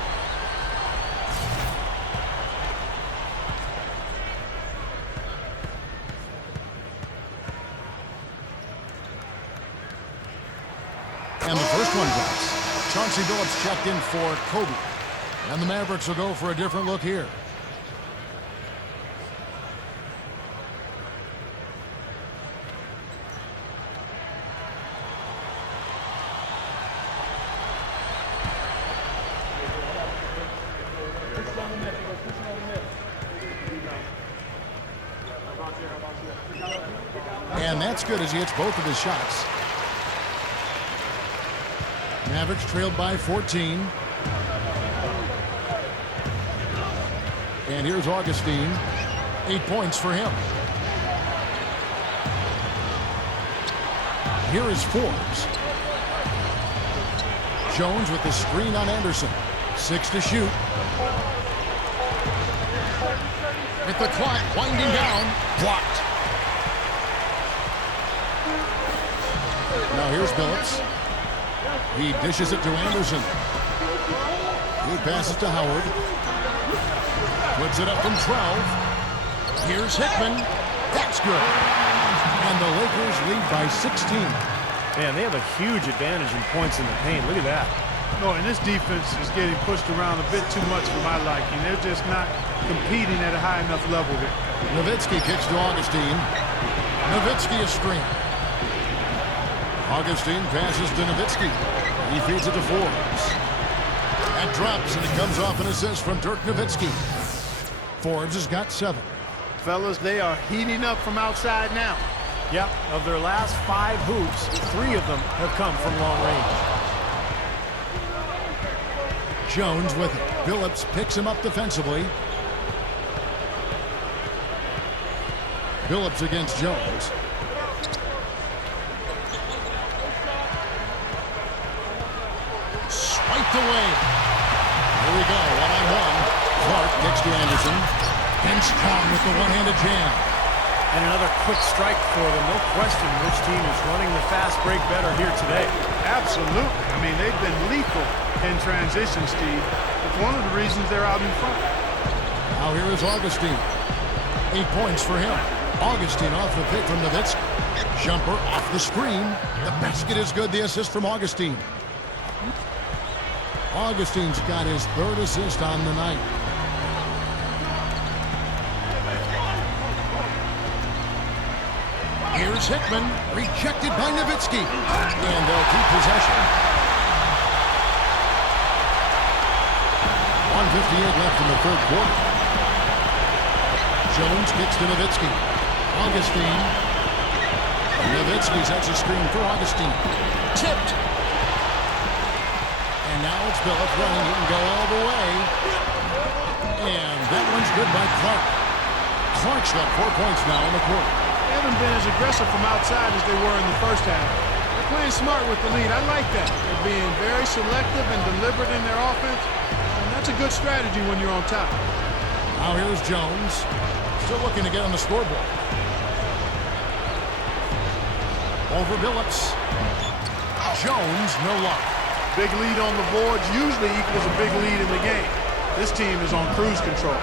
And the first one drops. Chauncey Billups checked in for Kobe. And the Mavericks will go for a different look here. And that's good as he hits both of his shots. Mavericks trailed by 14. And here's Augustine. 8 points for him. Here is Forbes. Jones with the screen on Anderson. 6 to shoot. With the clock winding down. Blocked. Now here's Billups. He dishes it to Anderson. He passes to Howard. Puts it up from 12. Here's Hickman. That's good. And the Lakers lead by 16. Man, they have a huge advantage in points in the paint. Look at that. No, and this defense is getting pushed around a bit too much for my liking. They're just not competing at a high enough level here. Nowitzki kicks to Augustine. Nowitzki a screen. Augustine passes to Nowitzki. He feeds it to Forbes. That drops, and it comes off an assist from Dirk Nowitzki. Forbes has got 7. Fellas, they are heating up from outside now. Yep, of their last 5 hoops, 3 of them have come from long range. Jones with it. Billups picks him up defensively. Billups against Jones. away. Here we go, one-on-one. Clark kicks to Anderson. And strong with the one-handed jam. And another quick strike for them. No question which team is running the fast break better here today. Absolutely. I mean, they've been lethal in transition, Steve. It's one of the reasons they're out in front. Now here is Augustine. 8 points for him. Augustine off the pick from Nowitzki. Jumper off the screen. The basket is good. The assist from Augustine. Augustine's got his 3rd assist on the night. Here's Hickman, rejected by Nowitzki. And they'll keep possession. 1:58 left in the 3rd quarter. Jones kicks to Nowitzki. Augustine. Nowitzki sets a screen for Augustine. Tipped. And now it's Billups running. He can go all the way. And that one's good by Clark. Clark's got 4 points now in the quarter. They haven't been as aggressive from outside as they were in the first half. They're playing smart with the lead. I like that. They're being very selective and deliberate in their offense. And that's a good strategy when you're on top. Now here's Jones. Still looking to get on the scoreboard. Over Billups. Jones, no luck. Big lead on the boards usually equals a big lead in the game. This team is on cruise control.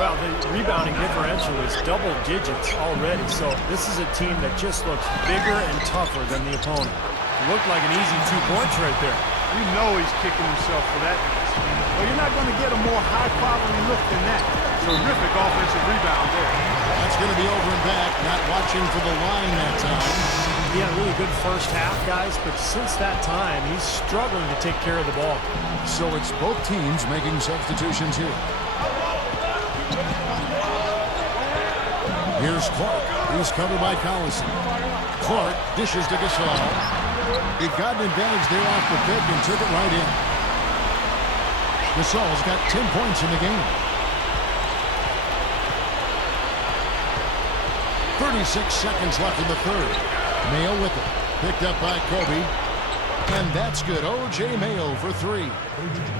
Well, the rebounding differential is double digits already, so this is a team that just looks bigger and tougher than the opponent. It looked like an easy 2 points right there. You know he's kicking himself for that miss. Well, you're not going to get a more high-quality look than that. Terrific offensive rebound there. That's going to be over and back. Not watching for the line that time. He had a really good first half, guys, but since that time, he's struggling to take care of the ball. So it's both teams making substitutions here. Here's Clark. He's covered by Collison. Clark dishes to Gasol. He got an advantage there off the pick and took it right in. Gasol's got 10 points in the game. 36 seconds left in the 3rd. Mayo with it. Picked up by Kobe. And that's good. O.J. Mayo for 3.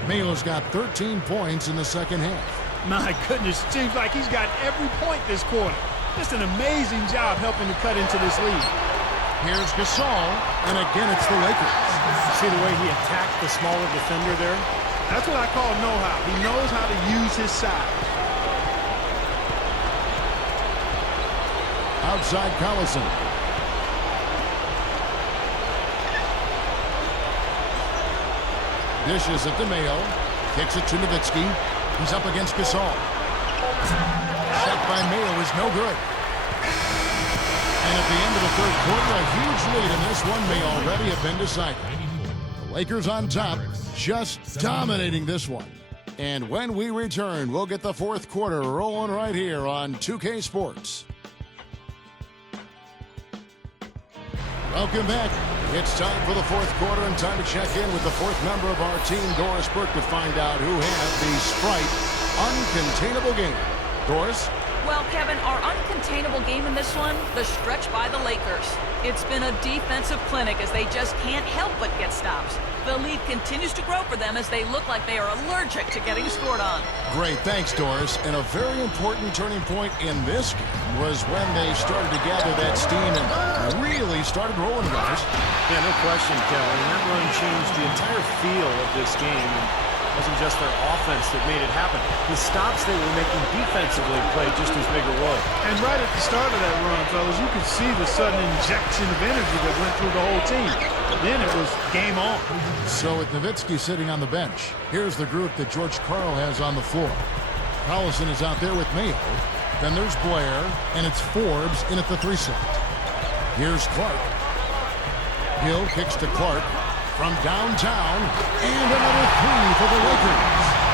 Mayo's got 13 points in the 2nd half. My goodness, seems like he's got every point this quarter. Just an amazing job helping to cut into this lead. Here's Gasol, and again it's the Lakers. See the way he attacked the smaller defender there? That's what I call know-how. He knows how to use his size. Outside Collison. Dishes it to Mayo. Kicks it to Nowitzki. He's up against Gasol. Shot by Mayo is no good. And at the end of the 3rd quarter, a huge lead in this one may already have been decided. The Lakers on top, just dominating this one. And when we return, we'll get the 4th quarter rolling right here on 2K Sports. Welcome back. It's time for the 4th quarter and time to check in with the 4th member of our team, Doris Burke, to find out who had the Sprite uncontainable game. Doris? Well, Kevin, our uncontainable game in this one, the stretch by the Lakers. It's been a defensive clinic as they just can't help but get stops. The lead continues to grow for them as they look like they are allergic to getting scored on. Great, thanks, Doris. And a very important turning point in this game was when they started to gather that steam and really started rolling, guys. Yeah, no question, Kevin. And that run changed the entire feel of this game. It wasn't just their offense that made it happen. The stops they were making defensively played just as big a role. And right at the start of that run, fellas, you could see the sudden injection of energy that went through the whole team. Then it was game on. So with Nowitzki sitting on the bench, here's the group that George Karl has on the floor. Collison is out there with Mayo. Then there's Blair, and it's Forbes in at the 3 slot. Here's Clark. Hill kicks to Clark from downtown, and another 3 for the Lakers.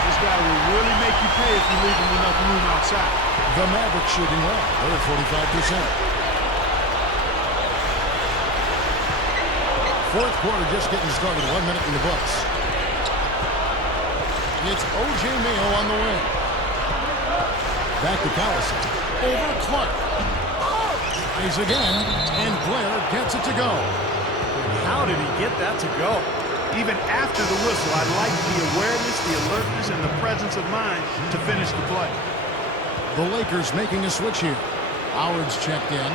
This guy will really make you pay if you leave him enough room outside. The Mavericks shooting well. They're at 45%. 4th quarter just getting started. 1 minute in the books. It's O.J. Mayo on the wing. Back to Collison. Over Clark. Plays again, and Blair gets it to go. How did he get that to go? Even after the whistle, I like the awareness, the alertness, and the presence of mind to finish the play. The Lakers making a switch here. Howard's checked in.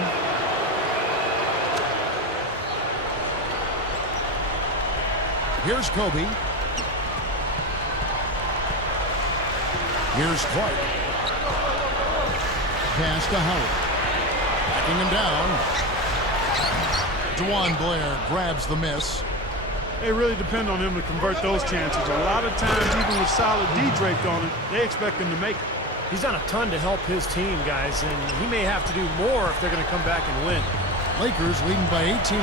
Here's Kobe. Here's Clark. Pass to Howard. Backing him down. DeJuan Blair grabs the miss. They really depend on him to convert those chances. A lot of times, even with solid D draped on it, they expect him to make it. He's done a ton to help his team, guys, and he may have to do more if they're going to come back and win. Lakers leading by 18.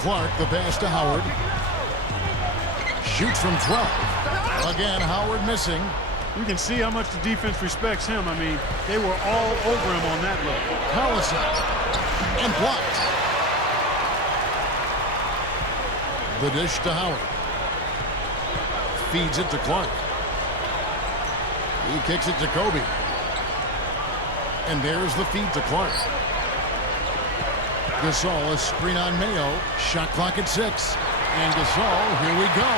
Clark, the pass to Howard. Shoots from 12. Again, Howard missing. You can see how much the defense respects him. I mean, they were all over him on that look. Collison. And blocked. The dish to Howard. Feeds it to Clark. He kicks it to Kobe. And there's the feed to Clark. Gasol, a screen on Mayo. Shot clock at 6. And Gasol, here we go.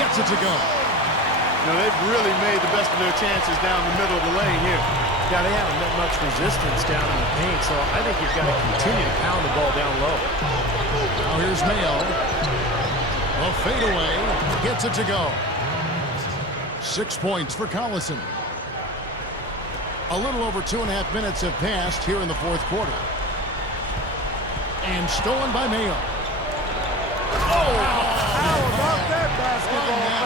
Gets it to go. You know, they've really made the best of their chances down the middle of the lane here. Yeah, they haven't met much resistance down in the paint, so I think you've got to continue to pound the ball down low. Now here's Mayo. A fadeaway. Gets it to go. 6 points for Collison. A little over 2.5 minutes have passed here in the fourth quarter. And stolen by Mayo. Oh, how about that basketball, man?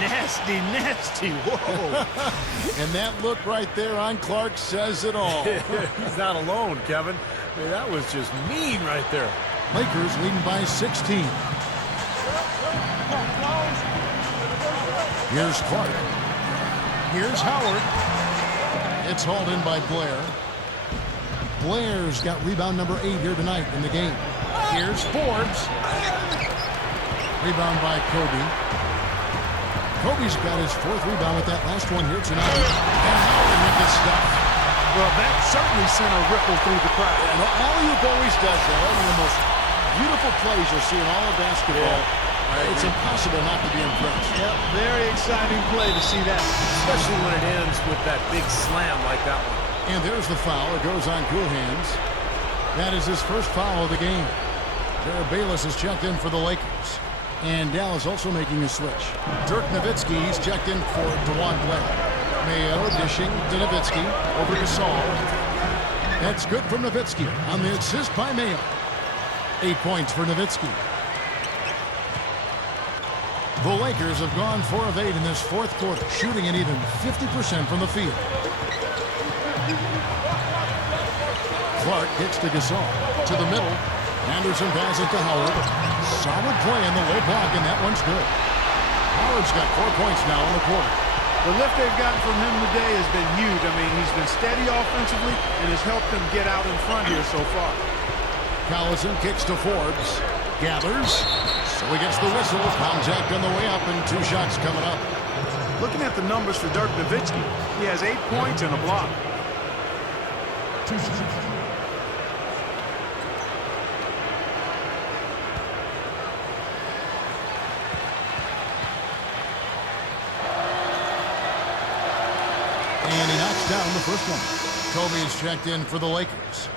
Nasty, Beautiful. Wow. nasty. Whoa. And that look right there on Clark says it all. He's not alone, Kevin. I mean, that was just mean right there. Lakers leading by 16. Here's Clark. Here's Howard. It's hauled in by Blair. Blair's got rebound number 8 here tonight in the game. Here's Forbes. Rebound by Kobe. Kobe's got his 4th rebound with that last one here tonight. And Howard with the stuff. Well, that certainly sent a ripple through the crowd. And alley-oop always does that. One of the most beautiful plays you'll see in all of basketball. It's impossible not to be impressed. Yep, very exciting play to see that. Especially when it ends with that big slam like that one. And there's the foul. It goes on cool hands. That is his first foul of the game. Jared Bayless has checked in for the Lakers. And Dallas also making a switch. Dirk Nowitzki, he's checked in for DeJuan Blair. Mayo dishing to Nowitzki over to Saul. That's good from Nowitzki on the assist by Mayo. 8 points for Nowitzki. The Lakers have gone 4 of 8 in this fourth quarter, shooting an even 50% from the field. Clark kicks to Gasol. To the middle. Anderson passes to Howard. Solid play in the low block, and that one's good. Howard's got 4 points now in the quarter. The lift they've gotten from him today has been huge. I mean, he's been steady offensively and has helped them get out in front here so far. Collison kicks to Forbes. Gathers. So he gets the whistle. Contact on the way up, and 2 shots coming up. Looking at the numbers for Dirk Nowitzki, he has 8 points and a block. And he knocks down the first one. Kobe's checked in for the Lakers.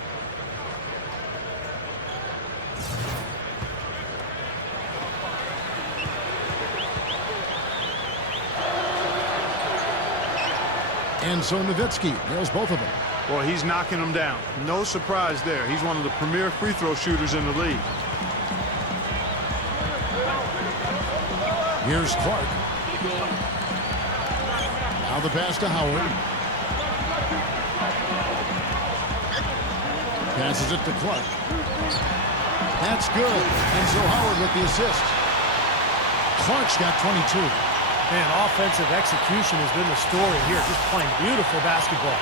And so Nowitzki nails both of them. Boy, he's knocking them down. No surprise there. He's one of the premier free throw shooters in the league. Here's Clark. Now the pass to Howard. Passes it to Clark. That's good. And so Howard with the assist. Clark's got 22. Man, offensive execution has been the story here. Just playing beautiful basketball.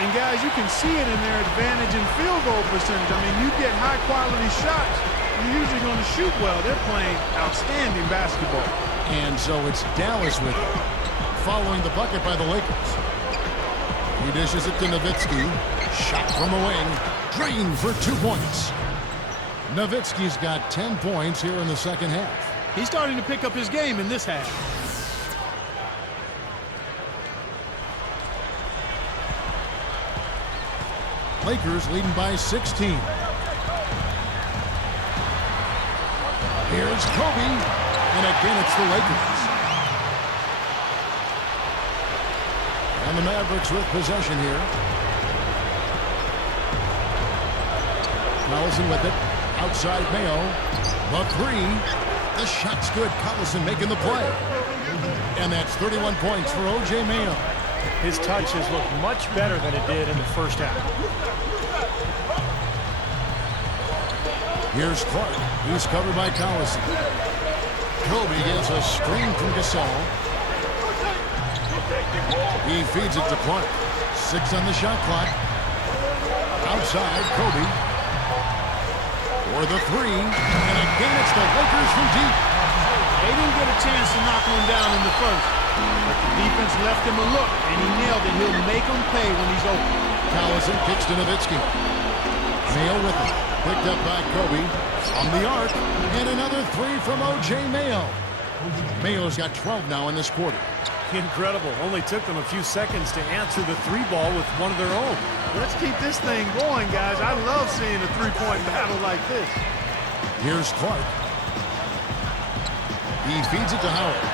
And guys, you can see it in their advantage in field goal percentage. I mean, you get high-quality shots, you're usually going to shoot well. They're playing outstanding basketball. And so it's Dallas with it, following the bucket by the Lakers. He dishes it to Nowitzki. Shot from the wing. Drained for 2 points. Nowitzki's got 10 points here in the second half. He's starting to pick up his game in this half. Lakers leading by 16. Here's Kobe, and again it's the Lakers. And the Mavericks with possession here. Collison with it. Outside Mayo. The three. The shot's good. Collison making the play. And that's 31 points for O.J. Mayo. His touch has looked much better than it did in the first half. Here's Clark. He's covered by Collison. Kobe gets a screen from Gasol. He feeds it to Clark. 6 on the shot clock. Outside, Kobe. For the three. And again, it's the Lakers from deep. They didn't get a chance to knock one down in the first. But the defense left him a look, and he nailed it. He'll make him pay when he's open. Collison kicks to Nowitzki. Mayo with it. Picked up by Kobe. On the arc. And another three from O.J. Mayo. Mayo's got 12 now in this quarter. Incredible. Only took them a few seconds to answer the three ball with one of their own. Let's keep this thing going, guys. I love seeing a three-point battle like this. Here's Clark. He feeds it to Howard.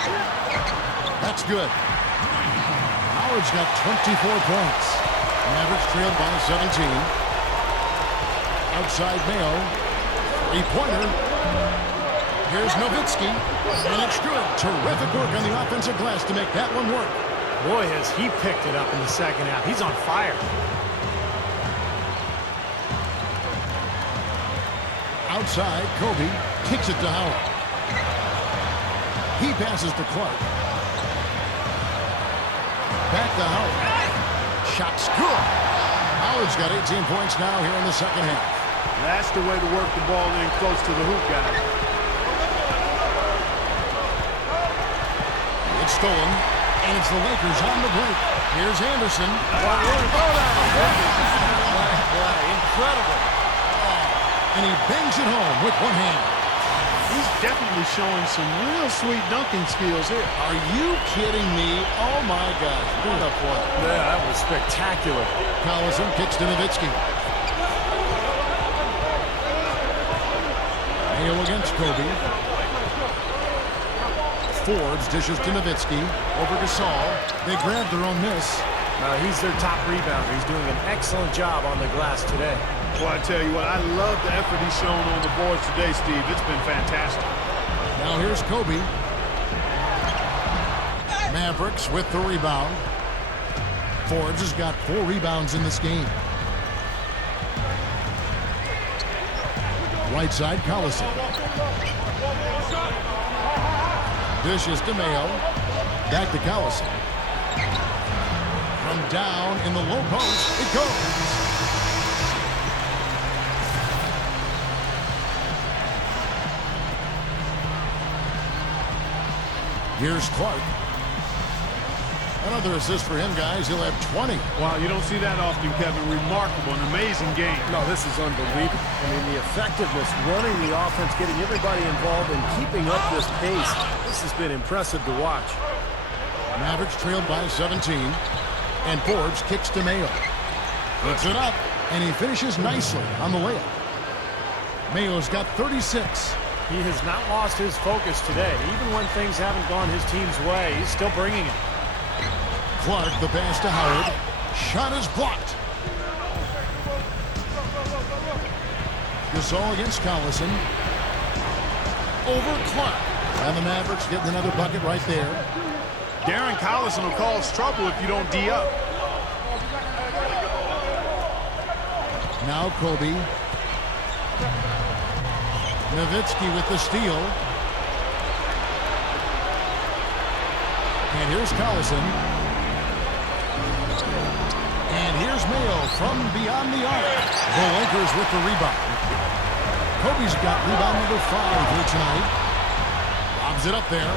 That's good. Howard's got 24 points. Mavericks trailed by 17. Outside Mayo. Three-pointer. Here's Nowitzki. And it's good. Terrific work on the offensive glass to make that one work. Boy, has he picked it up in the second half. He's on fire. Outside, Kobe kicks it to Howard. He passes to Clark. Back to Howard. Shot's good. Howard's got 18 points now here in the second half. That's the way to work the ball in close to the hoop, guys. It's stolen, and it's the Lakers on the break. Here's Anderson. Incredible. And he bangs it home with one hand. He's definitely showing some real sweet dunking skills here. Are you kidding me? Oh, my gosh. What a play. Yeah, that was spectacular. Collison kicks to Nowitzki. Mayo against Kobe. Forbes dishes to Nowitzki. Over Gasol. They grab their own miss. He's their top rebounder. He's doing an excellent job on the glass today. Boy, I tell you what, I love the effort he's shown on the boards today, Steve. It's been fantastic. Now here's Kobe. Mavericks with the rebound. Forbes has got 4 rebounds in this game. Right side, Collison. Dishes to Mayo. Back to Collison. From down in the low post, it goes. Here's Clark. Another assist for him, guys. He'll have 20. Wow, you don't see that often, Kevin. Remarkable, an amazing game. No, this is unbelievable. I mean, the effectiveness, running the offense, getting everybody involved, and keeping up this pace. This has been impressive to watch. Mavericks trailed by 17. And Forbes kicks to Mayo. Puts it up, and he finishes nicely on the layup. Mayo's got 36. He has not lost his focus today. Even when things haven't gone his team's way, he's still bringing it. Clark, the pass to Howard. Shot is blocked. Gasol against Collison. Over Clark. And the Mavericks getting another bucket right there. Darren Collison will cause trouble if you don't D up. Now Kobe. Nowitzki with the steal. And here's Collison. And here's Mayo from beyond the arc. The Lakers with the rebound. Kobe's got rebound number 5 here tonight. Lobs it up there.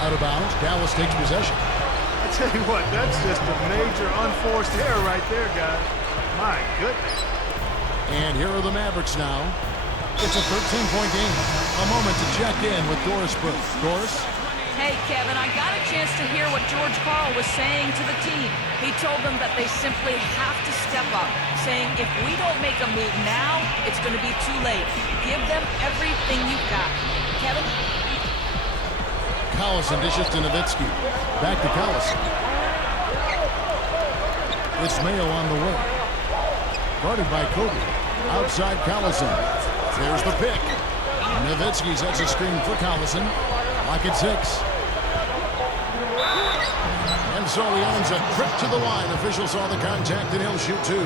Out of bounds. Dallas takes possession. I tell you what, that's just a major unforced error right there, guys. My goodness. And here are the Mavericks now. It's a 13-point game. A moment to check in with Doris Burke. Doris? Hey, Kevin, I got a chance to hear what George Karl was saying to the team. He told them that they simply have to step up, saying if we don't make a move now, it's going to be too late. Give them everything you've got. Kevin? Collison dishes to Nowitzki. Back to Collison. It's Mayo on the wing. Guarded by Kobe. Outside Collison. There's the pick. Nowitzki sets a screen for Collison. Lock at 6. And so he owns a trip to the line. Officials saw the contact and he'll shoot 2.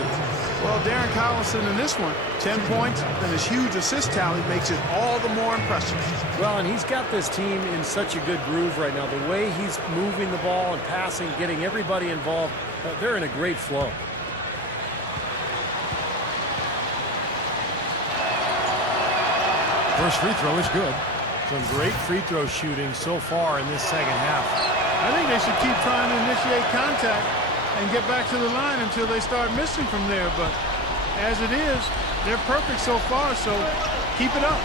Well, Darren Collison in this one, 10 points, and his huge assist tally makes it all the more impressive. Well, and he's got this team in such a good groove right now. The way he's moving the ball and passing, getting everybody involved, they're in a great flow. First free throw is good. Some great free throw shooting so far in this second half. I think they should keep trying to initiate contact and get back to the line until they start missing from there. But as it is, they're perfect so far, so keep it up.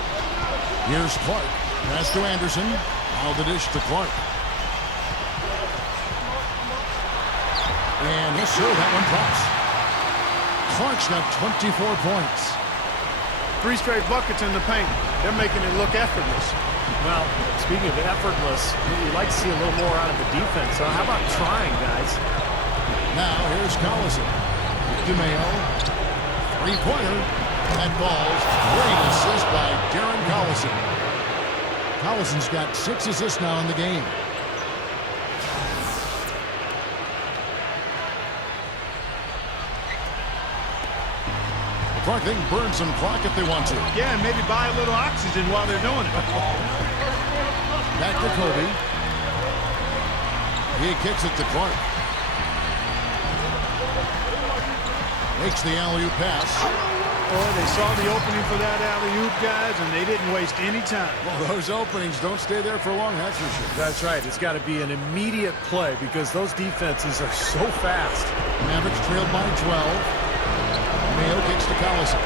Here's Clark. Pass to Anderson. Now the dish to Clark. And yes, sir, that one drops. Clark's got 24 points. 3 straight buckets in the paint. They're making it look effortless. Well, speaking of effortless, we'd like to see a little more out of the defense. So how about trying, guys? Now here's Collison. DeMayo. Three-pointer. That falls. Great assist by Darren Collison. Collison's got 6 assists now in the game. Clark, they can burn some clock if they want to. Yeah, and maybe buy a little oxygen while they're doing it. Back to Kobe. He kicks it to Clark. Makes the alley-oop pass. Boy, they saw the opening for that alley-oop, guys, and they didn't waste any time. Well, those openings don't stay there for long, that's for sure. That's right. It's got to be an immediate play because those defenses are so fast. Mavericks trailed by 12. Mayo kicks to Collison.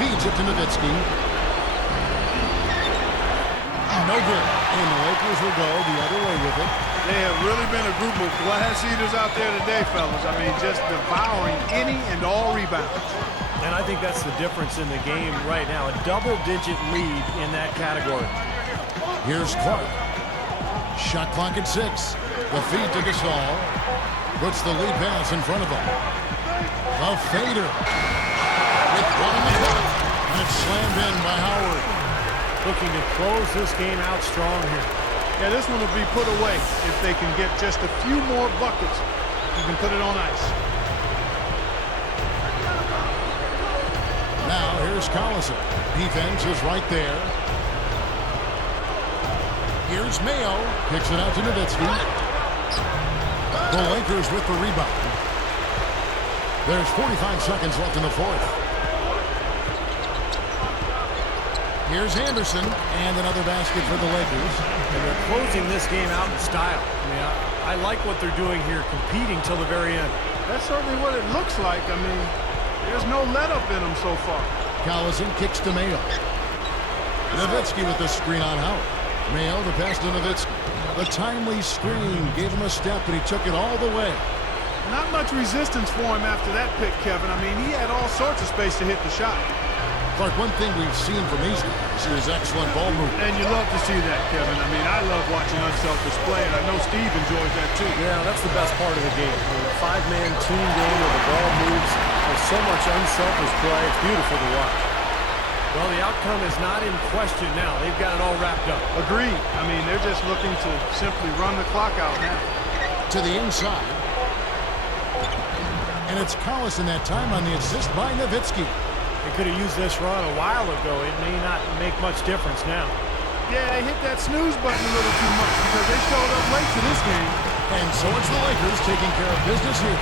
Feeds it to Nowitzki. No good. And the Lakers will go the other way with it. They have really been a group of glass eaters out there today, fellas. I mean, just devouring any and all rebounds. And I think that's the difference in the game right now. A double-digit lead in that category. Here's Clark. Shot clock at 6. The feed to Gasol. Puts the lead pass in front of him. A fader. With 1 in the clock. And it's slammed in by Howard. Looking to close this game out strong here. Yeah, this one will be put away if they can get just a few more buckets. You can put it on ice. Now here's Collison. Defense is right there. Here's Mayo. Kicks it out to Nowitzki. The Lakers with the rebound. There's 45 seconds left in the fourth. Here's Anderson, and another basket for the Lakers. And they're closing this game out in style. I mean, I like what they're doing here, competing till the very end. That's certainly what it looks like. I mean, there's no let-up in them so far. Collison kicks to Mayo. Nowitzki with the screen on Howard. Mayo, the pass to Nowitzki. The timely screen gave him a step, and he took it all the way. Not much resistance for him after that pick, Kevin. I mean, he had all sorts of space to hit the shot. Clark, one thing we've seen from these guys is excellent ball movement. And you love to see that, Kevin. I mean, I love watching unselfish play, and I know Steve enjoys that too. Yeah, that's the best part of the game. I mean, a 5-man team game where the ball moves. There's so much unselfish play. It's beautiful to watch. Well, the outcome is not in question now. They've got it all wrapped up. Agreed. I mean, they're just looking to simply run the clock out now. To the inside. And it's Collison that time on the assist by Nowitzki. They could have used this run a while ago. It may not make much difference now. Yeah, they hit that snooze button a little too much because they showed up late to this game. And so it's the Lakers taking care of business here.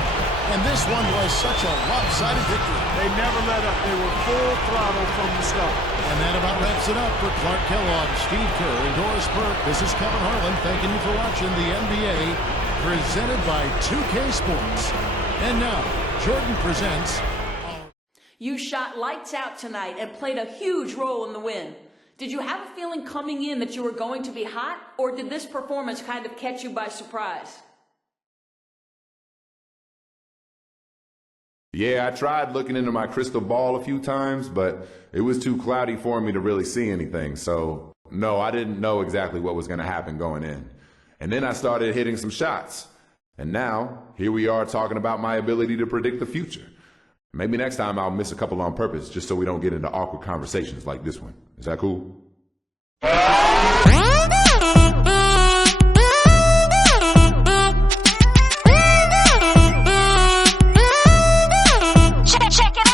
And this one was such a lopsided victory. They never let up. They were full throttle from the start. And that about wraps it up for Clark Kellogg, Steve Kerr, and Doris Burke. This is Kevin Harlan thanking you for watching the NBA presented by 2K Sports. And now, Jordan presents. You shot lights out tonight and played a huge role in the win. Did you have a feeling coming in that you were going to be hot, or did this performance kind of catch you by surprise? Yeah, I tried looking into my crystal ball a few times, but it was too cloudy for me to really see anything. So, no, I didn't know exactly what was going to happen going in. And then I started hitting some shots. And now, here we are talking about my ability to predict the future. Maybe next time I'll miss a couple on purpose just so we don't get into awkward conversations like this one. Is that cool?